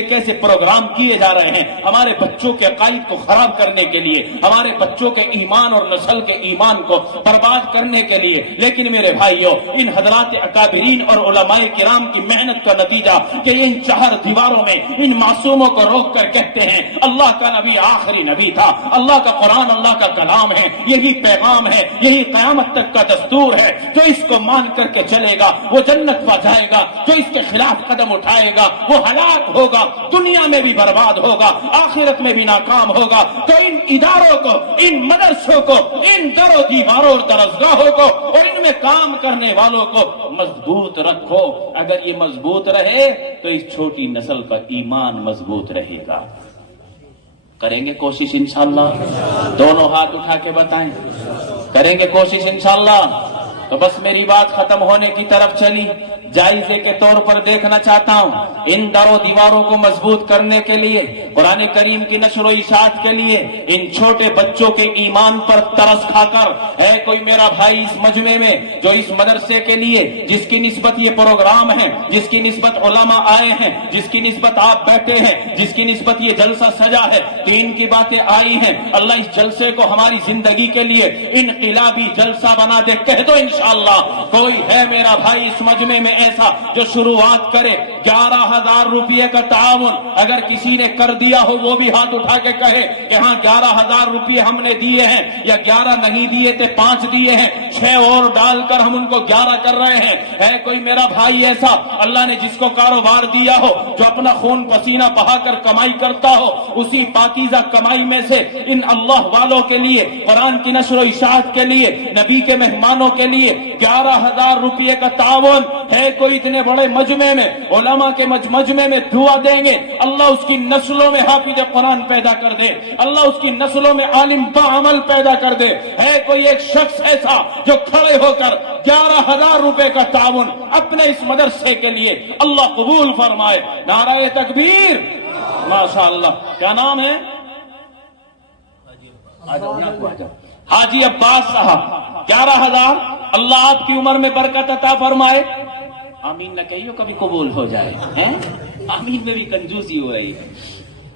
کیسے پروگرام کیے جا رہے ہیں ہمارے بچوں کے عقائد کو خراب خراب کرنے کے لیے، ہمارے بچوں کے ایمان اور نسل کے ایمان کو برباد کرنے کے لیے۔ لیکن میرے بھائیوں، ان حضرات اکابرین اور علماء کرام کی محنت کا نتیجہ کہ ان 4 دیواروں میں ان معصوموں کو روک کر کہتے ہیں اللہ کا نبی آخری نبی تھا، اللہ کا قرآن اللہ کا کلام ہے، یہی پیغام ہے، یہی قیامت تک کا دستور ہے، جو اس کو مان کر کے چلے گا وہ جنت پا جائے گا، جو اس کے خلاف قدم اٹھائے گا وہ ہلاک ہوگا، دنیا میں بھی برباد ہوگا، آخرت میں بھی ناکام ہوگا۔ تو ان اداروں کو، ان مدرسوں کو، ان در و دیواروں اور درسگاہوں کو اور ان میں کام کرنے والوں کو مضبوط رکھو۔ اگر یہ مضبوط رہے تو اس چھوٹی نسل کا ایمان مضبوط رہے گا۔ کریں گے کوشش انشاءاللہ؟ دونوں ہاتھ اٹھا کے بتائیں، کریں گے کوشش انشاءاللہ؟ تو بس میری بات ختم ہونے کی طرف چلی۔ جائزے کے طور پر دیکھنا چاہتا ہوں، ان در و دیواروں کو مضبوط کرنے کے لیے، قرآن کریم کی نشر و اشاعت کے لیے، ان چھوٹے بچوں کے ایمان پر ترس کھا کر ہے کوئی میرا بھائی اس مجمع میں جو اس مدرسے کے لیے، جس کی نسبت یہ پروگرام ہے، جس کی نسبت علماء آئے ہیں، جس کی نسبت آپ بیٹھے ہیں، جس کی نسبت یہ جلسہ سجا ہے، 3 کی باتیں آئی ہیں۔ اللہ اس جلسے کو ہماری زندگی کے لیے انقلابی جلسہ بنا دے۔ کہہ دو انشاءاللہ کوئی ہے میرا بھائی اس مجمع میں ایسا جو شروعات کرے 11,000 روپے کا تعاون؟ اگر کسی نے کر دیا ہو وہ بھی ہاتھ اٹھا کے کہے کہ ہاں 11,000 روپے ہم نے دیے ہیں، یا 11 نہیں دیے تھے 5 دیے ہیں، 6 اور ڈال کر ہم ان کو 11 کر رہے ہیں۔ ہے کوئی میرا بھائی ایسا اللہ نے جس کو کاروبار دیا ہو، جو اپنا خون پسینہ بہا کر کمائی کرتا ہو، اسی پاکیزہ کمائی میں سے ان اللہ والوں کے لیے، قرآن کی نشر و اشاعت کے لیے، نبی کے مہمانوں کے لیے 11,000 روپے کا تعاون ہے؟ کوئی اتنے بڑے مجمع میں، علماء کے مجمع میں دعا دیں گے اللہ اس کی نسلوں میں حافظ قرآن پیدا کر دے، اللہ اس کی نسلوں میں عالم بعمل پیدا کر دے۔ ہے کوئی ایک شخص ایسا جو کھڑے ہو کر 11,000 روپے کا تعاون اپنے اس مدرسے کے لیے اللہ قبول فرمائے؟ نعرہ تکبیر! ماشاءاللہ۔ کیا نام ہے؟ حاجی عباس صاحب، 11,000۔ اللہ آپ کی عمر میں برکت عطا فرمائے۔ آمین نہ کہیو کبھی قبول ہو جائے ہیں؟ آمین میں بھی کنجوسی ہو رہی ہے۔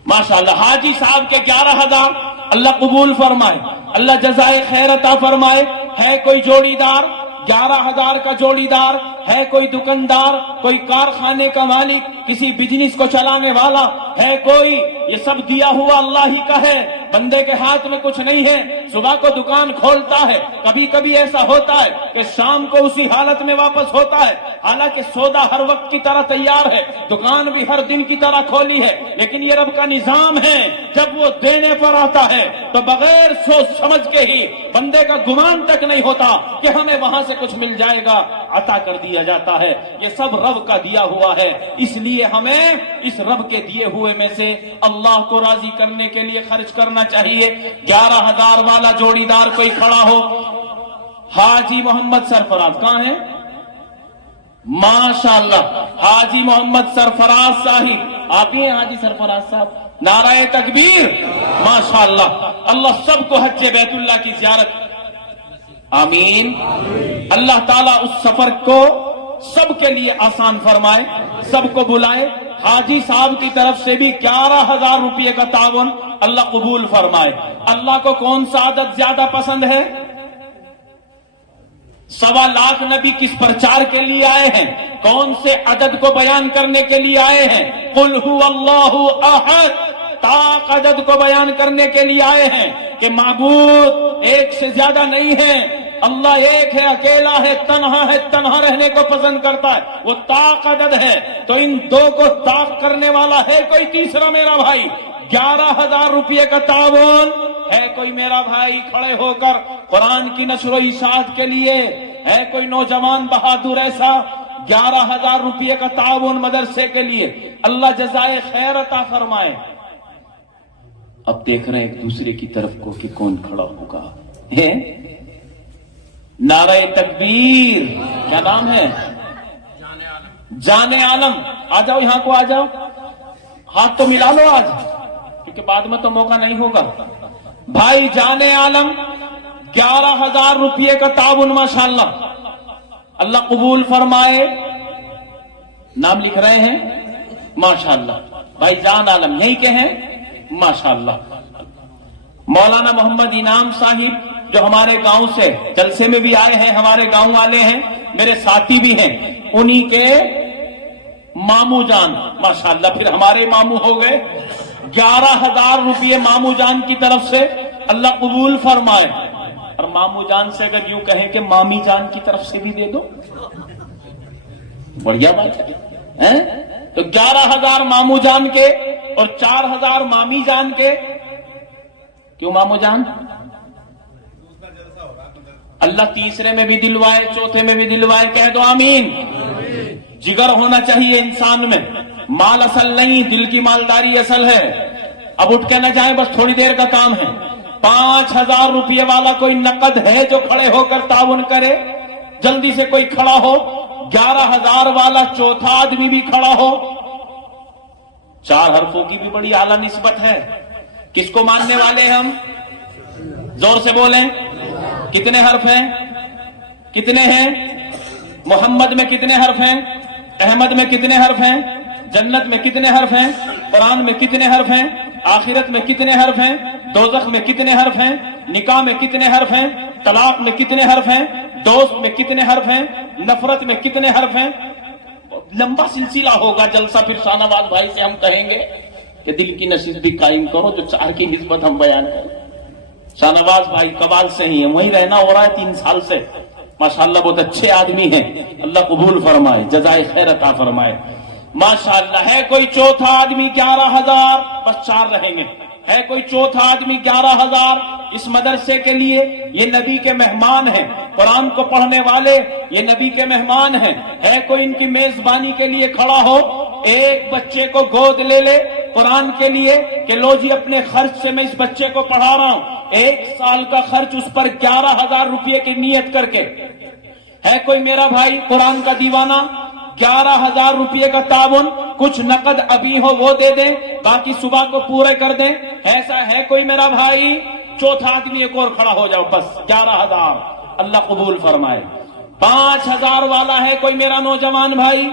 ماشاءاللہ حاجی صاحب کے 11,000 اللہ قبول فرمائے، اللہ جزائے خیر عطا فرمائے۔ ہے کوئی جوڑی دار 11,000 کا جوڑی دار؟ ہے کوئی دکاندار، کوئی کارخانے کا مالک، کسی بزنس کو چلانے والا؟ ہے کوئی؟ یہ سب دیا ہوا اللہ ہی کا ہے، بندے کے ہاتھ میں کچھ نہیں ہے۔ صبح کو دکان کھولتا ہے، کبھی کبھی ایسا ہوتا ہے کہ شام کو اسی حالت میں واپس ہوتا ہے، حالانکہ سودا ہر وقت کی طرح تیار ہے، دکان بھی ہر دن کی طرح کھولی ہے، لیکن یہ رب کا نظام ہے، جب وہ دینے پر آتا ہے تو بغیر سوچ سمجھ کے ہی بندے کا گمان تک نہیں ہوتا کہ ہمیں وہاں سے کچھ مل جائے گا، عطا کر دیا جاتا ہے۔ یہ سب رب کا دیا ہوا ہے، اس لیے ہمیں اس رب کے دیے ہوئے میں سے اللہ کو راضی کرنے کے لیے خرچ کرنا چاہیے۔ 11,000 والا جوڑی دار کوئی کھڑا ہو؟ حاجی محمد سرفراز کہاں ہے؟ ماشاءاللہ حاجی محمد سرفراز صاحب، آپ ہی ہیں حاجی سرفراز صاحب؟ نعرہ تکبیر! ماشاءاللہ۔ اللہ سب کو حج بیت اللہ کی زیارت آمین۔ اللہ تعالیٰ اس سفر کو سب کے لیے آسان فرمائے، سب کو بلائے۔ حاجی صاحب کی طرف سے بھی 11,000 روپے کا تعاون اللہ قبول فرمائے۔ اللہ کو کون سا عدد زیادہ پسند ہے؟ 1.25 لاکھ نبی کس پرچار کے لیے آئے ہیں؟ کون سے عدد کو بیان کرنے کے لیے آئے ہیں؟ قل هو اللہ احد، طاق عدد کو بیان کرنے کے لیے آئے ہیں کہ معبود ایک سے زیادہ نہیں ہے، اللہ ایک ہے، اکیلا ہے، تنہا رہنے کو پسند کرتا ہے، وہ طاق عدد ہے۔ تو ان 2 کو طاق کرنے والا ہے کوئی تیسرا میرا بھائی؟ 11,000 روپے کا تعاون ہے کوئی میرا بھائی کھڑے ہو کر قرآن کی نشر و اشاعت کے لیے؟ ہے کوئی نوجوان بہادر ایسا 11,000 روپے کا تعاون مدرسے کے لیے؟ اللہ جزائے خیر عطا فرمائے۔ اب دیکھ رہے ہیں ایک دوسرے کی طرف کو کہ کون کھڑا ہوگا۔ ہے نعرہ تکبیر! کیا نام ہے؟ جان عالم۔ آ جاؤ یہاں کو، آ جاؤ، ہاتھ تو ملا لو آج، کیونکہ بعد میں تو موقع نہیں ہوگا۔ بھائی جان عالم 11,000 روپے کا تعاون ماشاءاللہ اللہ قبول فرمائے۔ نام لکھ رہے ہیں ماشاءاللہ۔ بھائی جان عالم یہی کہ ہیں؟ ماشاءاللہ۔ مولانا محمد انعام صاحب جو ہمارے گاؤں سے جلسے میں بھی آئے ہیں، ہمارے گاؤں والے ہیں، میرے ساتھی بھی ہیں، انہی کے ماموں جان ماشاءاللہ پھر ہمارے ماموں ہو گئے، 11,000 روپے ماموں جان کی طرف سے، اللہ قبول فرمائے۔ اور ماموں جان سے اگر یوں کہیں کہ مامی جان کی طرف سے بھی دے دو، بڑھیا بات ہے۔ تو 11,000 ماموں جان کے اور 4,000 مامی جان کے۔ کیوں ماموں جان؟ اللہ تیسرے میں بھی دلوائے، چوتھے میں بھی دلوائے، کہہ دو آمین۔ جگر ہونا چاہیے انسان میں، مال اصل نہیں، دل کی مالداری اصل ہے۔ اب اٹھ کے نہ جائیں، بس تھوڑی دیر کا کام ہے۔ 5,000 روپے والا کوئی نقد ہے جو کھڑے ہو کر تعاون کرے؟ جلدی سے کوئی کھڑا ہو۔ 11,000 والا چوتھا آدمی بھی کھڑا ہو۔ 4 حرفوں کی بھی بڑی اعلیٰ نسبت ہے۔ کس کو ماننے والے ہیں ہم؟ زور سے بولیں، کتنے حرف ہیں؟ کتنے ہیں؟ محمد میں کتنے حرف ہیں؟ احمد میں کتنے حرف ہیں؟ جنت میں کتنے حرف ہیں؟ قرآن میں کتنے حرف ہیں؟ آخرت میں کتنے حرف ہیں؟ دوزخ میں کتنے حرف ہیں؟ نکاح میں کتنے حرف ہیں؟ طلاق میں کتنے حرف ہیں؟ دوست میں کتنے حرف ہیں؟ نفرت میں کتنے حرف ہیں؟ لمبا سلسلہ ہوگا جلسہ، پھر شاہ نواز بھائی سے ہم کہیں گے کہ دل کی نشست بھی قائم کرو، جو 4 کی نسبت ہم بیان کریں۔ شاہ نواز بھائی کبال سے ہی ہیں، وہیں رہنا ہو رہا ہے 3 سال سے، ماشاءاللہ بہت اچھے آدمی ہیں، اللہ قبول فرمائے، جزائے خیر عطا فرمائے ماشاءاللہ۔ ہے کوئی چوتھا آدمی 11,000، بس 4 رہیں گے۔ ہے کوئی چوتھا آدمی 11,000 اس مدرسے کے لیے؟ یہ نبی کے مہمان ہیں، قرآن کو پڑھنے والے یہ نبی کے مہمان ہیں۔ ہے کوئی ان کی میزبانی کے لیے کھڑا ہو؟ ایک بچے کو گود لے لے قرآن کے لیے کہ لو جی اپنے خرچ سے میں اس بچے کو پڑھا رہا ہوں، 1 سال کا خرچ اس پر 11,000 روپے کی نیت کر کے۔ ہے کوئی میرا بھائی قرآن کا دیوانہ؟ 11,000 روپے کا تعاون، کچھ نقد ابھی ہو وہ دے دیں، باقی صبح کو پورے کر دیں۔ ایسا ہے کوئی میرا بھائی؟ چوتھا آدمی ایک اور کھڑا ہو جاؤ، بس 11,000، اللہ قبول فرمائے۔ 5,000 والا ہے کوئی میرا نوجوان بھائی؟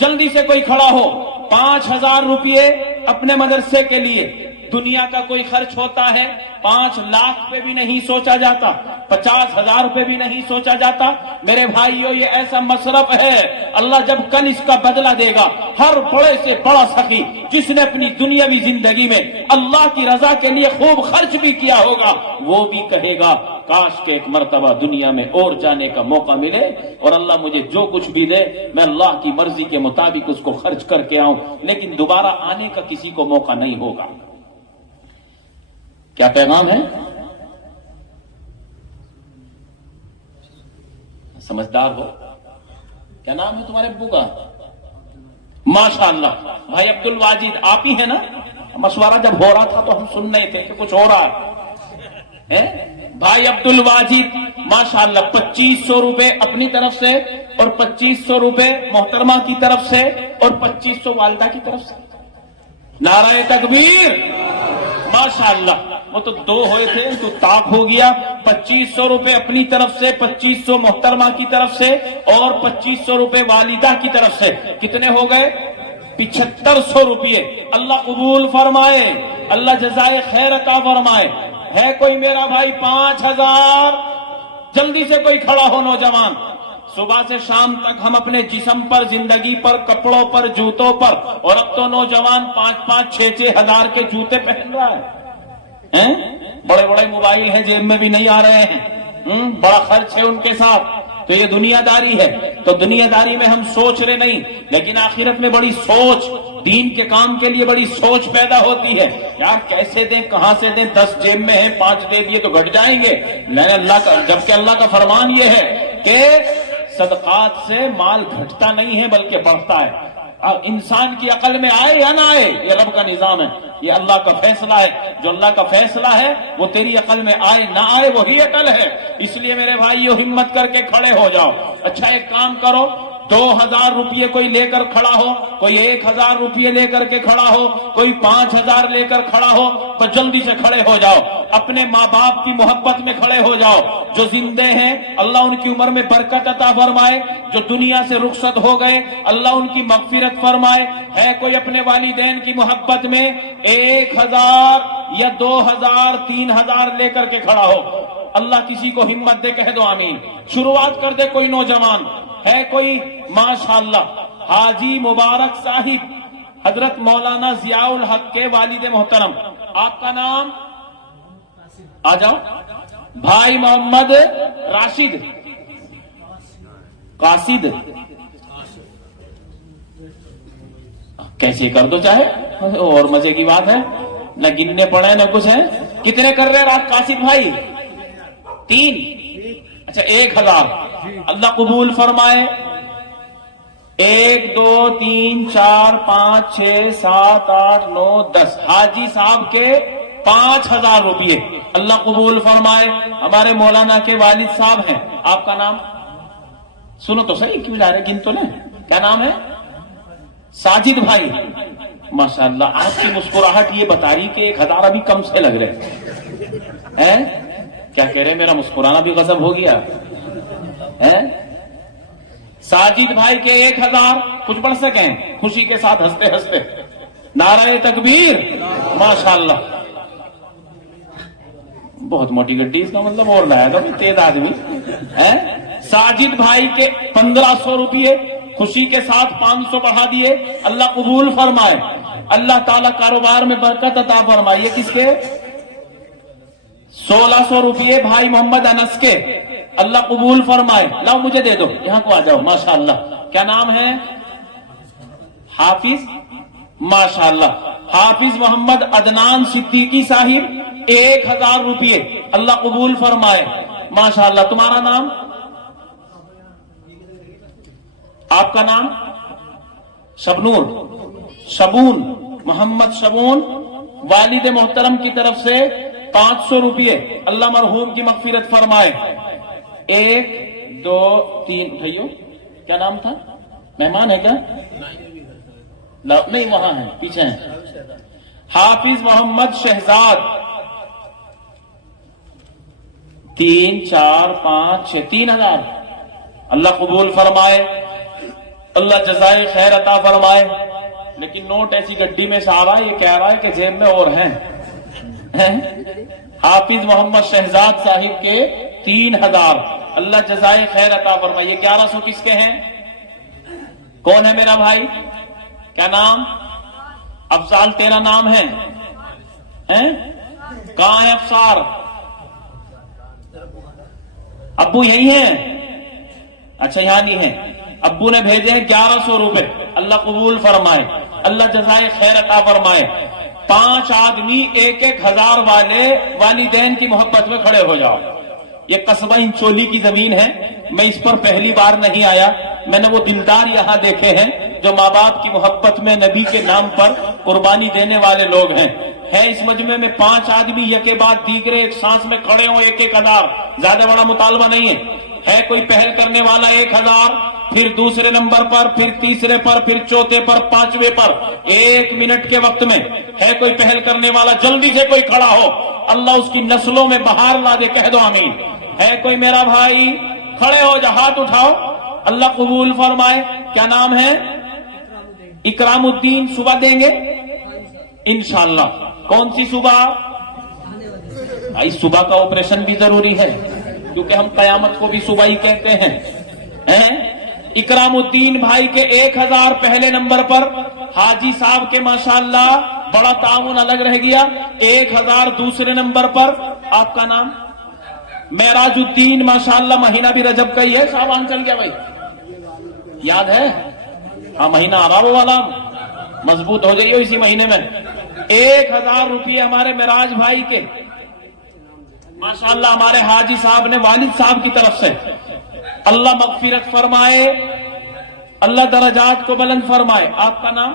جلدی سے کوئی کھڑا ہو۔ 5,000 روپے اپنے مدرسے کے لیے۔ دنیا کا کوئی خرچ ہوتا ہے 5 لاکھ پہ بھی نہیں سوچا جاتا، 50,000 پہ بھی نہیں سوچا جاتا۔ میرے بھائیو یہ ایسا مصرف ہے، اللہ جب کل اس کا بدلہ دے گا، ہر بڑے سے بڑا سخی جس نے اپنی دنیاوی زندگی میں اللہ کی رضا کے لیے خوب خرچ بھی کیا ہوگا، وہ بھی کہے گا کاش کہ ایک مرتبہ دنیا میں اور جانے کا موقع ملے اور اللہ مجھے جو کچھ بھی دے میں اللہ کی مرضی کے مطابق اس کو خرچ کر کے آؤں، لیکن دوبارہ آنے کا کسی کو موقع نہیں ہوگا۔ کیا پیغام ہے؟ سمجھدار ہو۔ کیا نام ہے تمہارے ابو کا؟ ماشاءاللہ بھائی عبد الواجد آپ ہی ہیں نا؟ مشورہ جب ہو رہا تھا تو ہم سن رہے تھے کہ کچھ ہو رہا ہے۔ بھائی عبد الواجد ماشاءاللہ 2,500 روپے اپنی طرف سے اور 2,500 روپے محترمہ کی طرف سے اور 2,500 والدہ کی طرف سے۔ نعرہ تکبیر ماشاءاللہ۔ وہ تو 2 ہوئے تھے تو طاق ہو گیا۔ 2,500 روپے اپنی طرف سے، 2,500 محترمہ کی طرف سے اور 2,500 روپے والدہ کی طرف سے، کتنے ہو گئے؟ 7,500 روپے۔ اللہ قبول فرمائے، اللہ جزائے خیر عطا فرمائے۔ ہے کوئی میرا بھائی 5,000؟ جلدی سے کوئی کھڑا ہو نوجوان۔ صبح سے شام تک ہم اپنے جسم پر، زندگی پر، کپڑوں پر، جوتوں پر، اور اب تو نوجوان 5,500 6,6 ہزار کے جوتے پہن رہا ہے۔ بڑے بڑے موبائل ہیں، جیب میں بھی نہیں آ رہے ہیں، بڑا خرچ ہے ان کے ساتھ۔ تو یہ دنیا داری ہے۔ تو دنیا داری میں ہم سوچ رہے نہیں، لیکن آخرت میں بڑی سوچ، دین کے کام کے لیے بڑی سوچ پیدا ہوتی ہے۔ یار کیسے دیں، کہاں سے دیں؟ 10 جیب میں ہیں، 5 دے دیے تو گھٹ جائیں گے۔ جبکہ اللہ کا فرمان یہ ہے کہ صدقات سے مال گھٹتا نہیں ہے بلکہ بڑھتا ہے۔ انسان کی عقل میں آئے یا نہ آئے، یہ رب کا نظام ہے، یہ اللہ کا فیصلہ ہے۔ جو اللہ کا فیصلہ ہے وہ تیری عقل میں آئے نہ آئے وہی عقل ہے۔ اس لیے میرے بھائیو ہمت کر کے کھڑے ہو جاؤ۔ اچھا ایک کام کرو، 2,000 روپے کوئی لے کر کھڑا ہو، کوئی 1,000 روپے لے کر کے کھڑا ہو، کوئی 5,000 لے کر کھڑا ہو، تو جلدی سے کھڑے ہو جاؤ۔ اپنے ماں باپ کی محبت میں کھڑے ہو جاؤ۔ جو زندے ہیں اللہ ان کی عمر میں برکت عطا فرمائے، جو دنیا سے رخصت ہو گئے اللہ ان کی مغفرت فرمائے۔ ہے کوئی اپنے والدین کی محبت میں 1,000 یا 2000 3000 لے کر کے کھڑا ہو، اللہ کسی کو ہمت دے، کہہ دو آمین۔ شروعات کر دے کوئی نوجوان ہے، کوئی ماشاءاللہ حاجی مبارک صاحب حضرت مولانا ضیاء الحق کے والد محترم، آپ کا نام؟ آ جاؤ۔ بھائی محمد راشد قاصد، کیسے کر دو چاہے، اور مزے کی بات ہے، نہ گننے پڑے نہ کچھ ہے۔ کتنے کر رہے رات قاصد بھائی؟ 3، اچھا 1000، اللہ قبول فرمائے۔ 1 2 3 4 5 6 7 8 9 10 حاجی صاحب کے 5000 روپئے، اللہ قبول فرمائے۔ ہمارے مولانا کے والد صاحب ہیں، آپ کا نام؟ سنو تو صحیح، کیوں جا رہے گن تو لیں، کیا نام ہے؟ ساجد بھائی، ماشاءاللہ آپ کی مسکراہٹ یہ بتا رہی کہ 1000 ابھی کم سے لگ رہے ہیں۔ کیا کہہ رہے، میرا مسکرانا بھی غضب ہو گیا ہے؟ ساجد بھائی کے 1000، کچھ پڑھ سکیں خوشی کے ساتھ ہنستے ہنستے؟ نعرہ تکبیر، ماشاءاللہ، بہت موٹی گڈی، اس کا مطلب اور لایا گا تیز آدمی ہے۔ ساجد بھائی کے 1500 روپئے، خوشی کے ساتھ 500 بڑھا دیے، اللہ قبول فرمائے۔ اللہ تعالیٰ کاروبار میں برکت عطا فرمائے۔ یہ کس کے؟ 1600 روپئے بھائی محمد انس کے، اللہ قبول فرمائے۔ لاؤ مجھے دے دو، یہاں کو آ جاؤ، ماشاءاللہ کیا نام ہے؟ حافظ، ماشاءاللہ حافظ محمد عدنان صدیقی صاحب 1000 روپئے، اللہ قبول فرمائے، ماشاءاللہ۔ تمہارا نام؟ آپ کا نام؟ شبنور، شبون، محمد شبون، والد محترم کی طرف سے 500 روپئے، اللہ مرحوم کی مغفرت فرمائے۔ 1 2 3 اٹھائیو، کیا نام تھا؟ مہمان ہے کیا؟ نہیں، وہاں ہیں، پیچھے ہیں۔ حافظ محمد شہزاد 3 4 5 6 3000، اللہ قبول فرمائے، اللہ جزائے خیر عطا فرمائے۔ لیکن نوٹ ایسی گڈی میں سے آ رہا ہے، یہ کہہ رہا ہے کہ جیب میں اور ہیں۔ حافظ محمد شہزاد صاحب کے 3000، اللہ جزائے خیر عطا فرمائے۔ یہ 1100 کس کے ہیں؟ کون ہے میرا بھائی؟ کیا نام؟ افضال تیرا نام ہے؟ کہاں ہے افسار؟ ابو یہی ہیں؟ اچھا یہاں نہیں ہے، ابو نے بھیجے ہیں 1100 روپے، اللہ قبول فرمائے، اللہ جزائے خیر عطا فرمائے۔ 5 آدمی 1000 والے والدین کی محبت میں کھڑے ہو جاؤ۔ یہ قصبہ انچولی کی زمین ہے، میں اس پر پہلی بار نہیں آیا، میں نے وہ دلدار یہاں دیکھے ہیں جو ماں باپ کی محبت میں نبی کے نام پر قربانی دینے والے لوگ ہیں۔ ہے اس مجمع میں 5 آدمی یکے بعد دیگرے ایک سانس میں کھڑے ہوں 1000، زیادہ بڑا مطالبہ نہیں ہے کوئی پہل کرنے والا 1000، پھر دوسرے نمبر پر، پھر تیسرے پر، پھر چوتھے پر، 5ویں پر، 1 منٹ کے وقت میں ہے کوئی پہل کرنے والا؟ جلدی سے کوئی کھڑا ہو، اللہ اس کی نسلوں میں بہار لا دے، کہہ دو آمین۔ ہے کوئی میرا بھائی؟ کھڑے ہو جا، ہاتھ اٹھاؤ، اللہ قبول فرمائے۔ کیا نام ہے؟ اکرام الدین۔ صبح دیں گے انشاءاللہ۔ کون سی صبح؟ بھائی صبح کا آپریشن بھی ضروری ہے، کیونکہ ہم قیامت کو بھی صبح ہی کہتے ہیں۔ اکرام الدین بھائی کے 1000 پہلے نمبر پر، حاجی صاحب کے ماشاءاللہ بڑا تعاون الگ رہ گیا، 1000 دوسرے نمبر پر۔ آپ کا نام؟ معراج الدین، ماشاءاللہ مہینہ بھی رجب کا ہی ہے، شعبان چل گیا بھائی، یاد ہے؟ ہاں مہینہ آ رہا وہ والا، مضبوط ہو جائیے اسی مہینے میں۔ 1000 روپئے ہمارے معراج بھائی کے، ماشاءاللہ ہمارے حاجی صاحب نے والد صاحب کی طرف سے، اللہ مغفرت فرمائے، اللہ درجات کو بلند فرمائے۔ آپ کا نام؟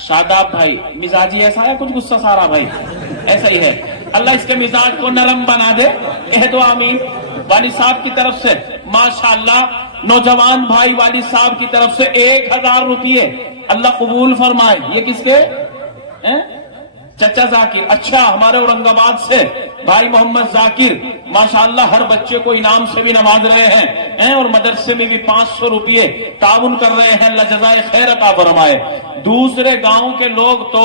شاداب بھائی۔ مزاجی ایسا ہے کچھ غصہ سارا بھائی؟ ایسا ہی ہے، اللہ اس کے مزاج کو نرم بنا دے، کہہ دو آمین۔ والد صاحب کی طرف سے ماشاءاللہ نوجوان بھائی والد صاحب کی طرف سے 1000 روپئے، اللہ قبول فرمائے۔ یہ کس کے؟ چچا ذاکر۔ اچھا ہمارے اورنگ آباد سے بھائی محمد ذاکر، ماشاءاللہ ہر بچے کو انعام سے بھی نواز رہے ہیں اور مدرسے میں بھی 500 روپئے تعاون کر رہے ہیں، اللہ جزائے خیر عطا فرمائے۔ دوسرے گاؤں کے لوگ تو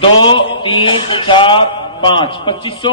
2 3 4 5 2500,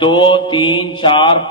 2, 3, 4,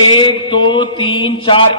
1, 2, 3, 4,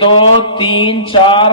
2, 3, 4,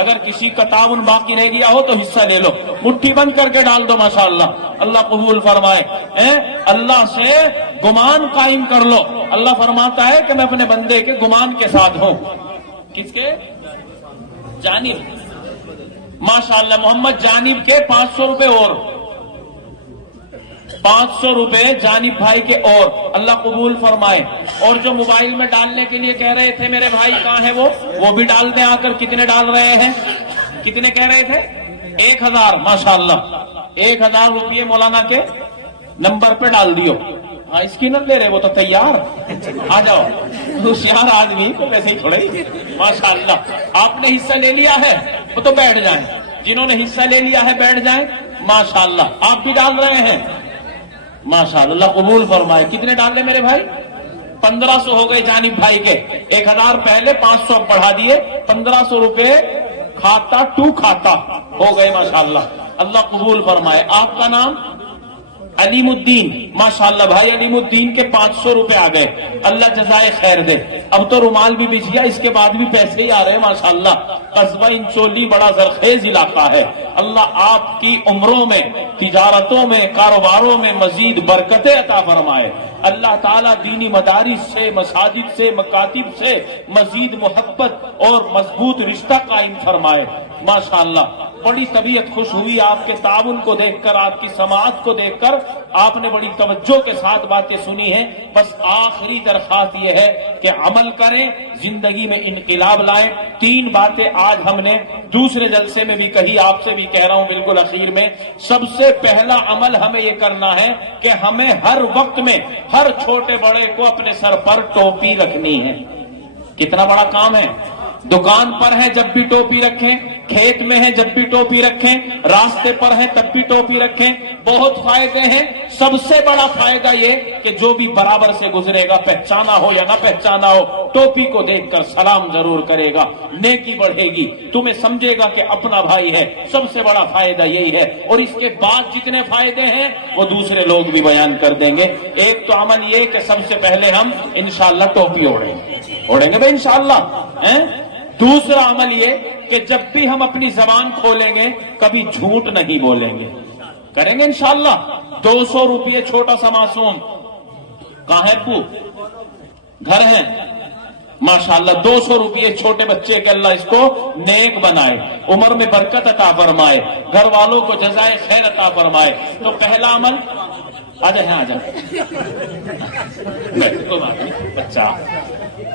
اگر کسی کا تعاون باقی رہ گیا ہو تو حصہ لے لو, مٹھی بند کر کے ڈال دو ماشاءاللہ, اللہ قبول فرمائے. اللہ سے گمان قائم کر لو. اللہ فرماتا ہے کہ میں اپنے بندے کے گمان کے ساتھ ہوں. کس کے جانب؟ ماشاءاللہ محمد جانب کے 500 روپے اور 500 روپے جانب بھائی کے اور, اللہ قبول فرمائے. اور جو موبائل میں ڈالنے کے لیے کہہ رہے تھے میرے بھائی کہاں ہے وہ بھی ڈال دیں آ کر. کتنے ڈال رہے ہیں؟ کتنے کہہ رہے تھے؟ 1000. ماشاءاللہ 1000 روپے مولانا کے نمبر پہ ڈال دیو. ہاں اسکینر لے رہے وہ تو تیار, آ جاؤ. ہوشیار آدمی تو ویسے ہی تھوڑے ہی. ماشاءاللہ آپ نے حصہ لے لیا ہے وہ تو بیٹھ جائیں, جنہوں نے حصہ لے لیا ہے بیٹھ جائیں. ماشاءاللہ آپ بھی ڈال رہے ہیں, ماشاءاللہ اللہ قبول فرمائے. کتنے ڈال لے میرے بھائی؟ 1500 ہو گئے جانب بھائی کے. 1000 پہلے 500 بڑھا دیے, 1500 روپے کھاتا ٹو کھاتا ہو گئے. ماشاءاللہ اللہ قبول فرمائے. آپ کا نام؟ علیم الدین. ماشاءاللہ بھائی علیم الدین کے 500 روپے آ گئے, اللہ جزائے خیر دے. اب تو رومال بھی بچ گیا, اس کے بعد بھی پیسے ہی آ رہے ہیں. ماشاءاللہ قصبہ انچولی بڑا زرخیز علاقہ ہے. اللہ آپ کی عمروں میں, تجارتوں میں, کاروباروں میں مزید برکتیں عطا فرمائے. اللہ تعالیٰ دینی مدارس سے, مساجد سے, مکاتب سے مزید محبت اور مضبوط رشتہ قائم فرمائے. ماشاءاللہ بڑی طبیعت خوش ہوئی آپ کے تعاون کو دیکھ کر, آپ کی سماعت کو دیکھ کر. آپ نے بڑی توجہ کے ساتھ باتیں سنی ہیں. بس آخری درخواست یہ ہے کہ عمل کریں, زندگی میں انقلاب لائیں. 3 باتیں آج ہم نے دوسرے جلسے میں بھی کہی, آپ سے بھی کہہ رہا ہوں بالکل اخیر میں. سب سے پہلا عمل ہمیں یہ کرنا ہے کہ ہمیں ہر وقت میں ہر چھوٹے بڑے کو اپنے سر پر ٹوپی رکھنی ہے. کتنا بڑا کام ہے. دکان پر ہے جب بھی ٹوپی رکھیں, کھیت میں ہے جب بھی ٹوپی رکھیں, راستے پر ہے تب بھی ٹوپی رکھیں. بہت فائدے ہیں. سب سے بڑا فائدہ یہ کہ جو بھی برابر سے گزرے گا, پہچانا ہو یا نہ پہچانا ہو, ٹوپی کو دیکھ کر سلام ضرور کرے گا, نیکی بڑھے گی, تمہیں سمجھے گا کہ اپنا بھائی ہے. سب سے بڑا فائدہ یہی ہے. اور اس کے بعد جتنے فائدے ہیں وہ دوسرے لوگ بھی بیان کر دیں گے. ایک تو عمل یہ کہ سب سے پہلے ہم انشاءاللہ ٹوپی اوڑھیں گے بھائی انشاءاللہ. دوسرا عمل یہ کہ جب بھی ہم اپنی زبان کھولیں گے کبھی جھوٹ نہیں بولیں گے. کریں گے انشاءاللہ. 200 روپے چھوٹا سا معصوم, کہاں ہے پو؟ گھر ہے. ماشاءاللہ 200 روپے چھوٹے بچے کے اللہ اس کو نیک بنائے, عمر میں برکت عطا فرمائے, گھر والوں کو جزائے خیر عطا فرمائے. تو پہلا عمل بچہ.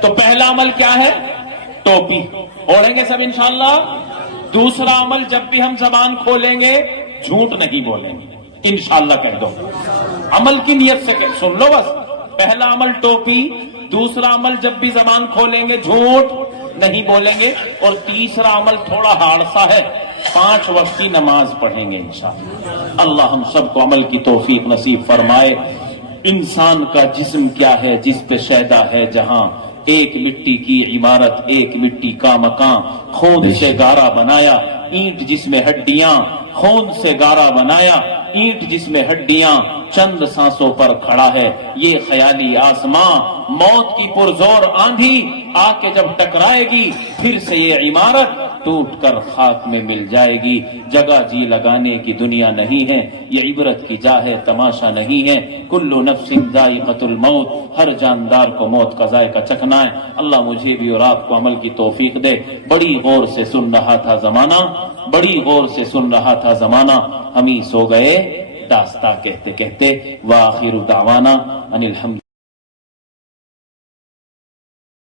تو پہلا عمل کیا ہے؟ ٹوپی اوڑھیں گے سب انشاءاللہ. دوسرا عمل جب بھی ہم زبان کھولیں گے جھوٹ نہیں بولیں گے انشاءاللہ. کہہ دو عمل کی نیت سے سن لو بس. پہلا عمل ٹوپی, دوسرا عمل جب بھی زبان کھولیں گے جھوٹ نہیں بولیں گے, اور تیسرا عمل تھوڑا ہارڈ سا ہے, 5 وقت کی نماز پڑھیں گے انشاءاللہ. اللہ ہم سب کو عمل کی توفیق نصیب فرمائے. انسان کا جسم کیا ہے جس پہ شیدا ہے جہاں, ایک مٹی کی عمارت ایک مٹی کا مکان, خون سے گارا بنایا اینٹ جس میں ہڈیاں, خون سے گارا بنایا اینٹ جس میں ہڈیاں, چند سانسوں پر کھڑا ہے یہ خیالی آسماں. موت کی پرزور آندھی آ کے جب ٹکرائے گی پھر سے یہ عمارت ٹوٹ کر خاک میں مل جائے گی. جگہ جی لگانے کی دنیا نہیں ہے, یہ عبرت کی جا ہے تماشا نہیں ہے. کل نفس ذائقۃ الموت, ہر جاندار کو موت کا ذائقہ چکھنا ہے. اللہ مجھے بھی اور آپ کو عمل کی توفیق دے. بڑی غور سے سن رہا تھا زمانہ, بڑی غور سے سن رہا تھا زمانہ, ہم ہی سو گئے داستاں کہتے کہتے. وآخر دعوانا ان الحمد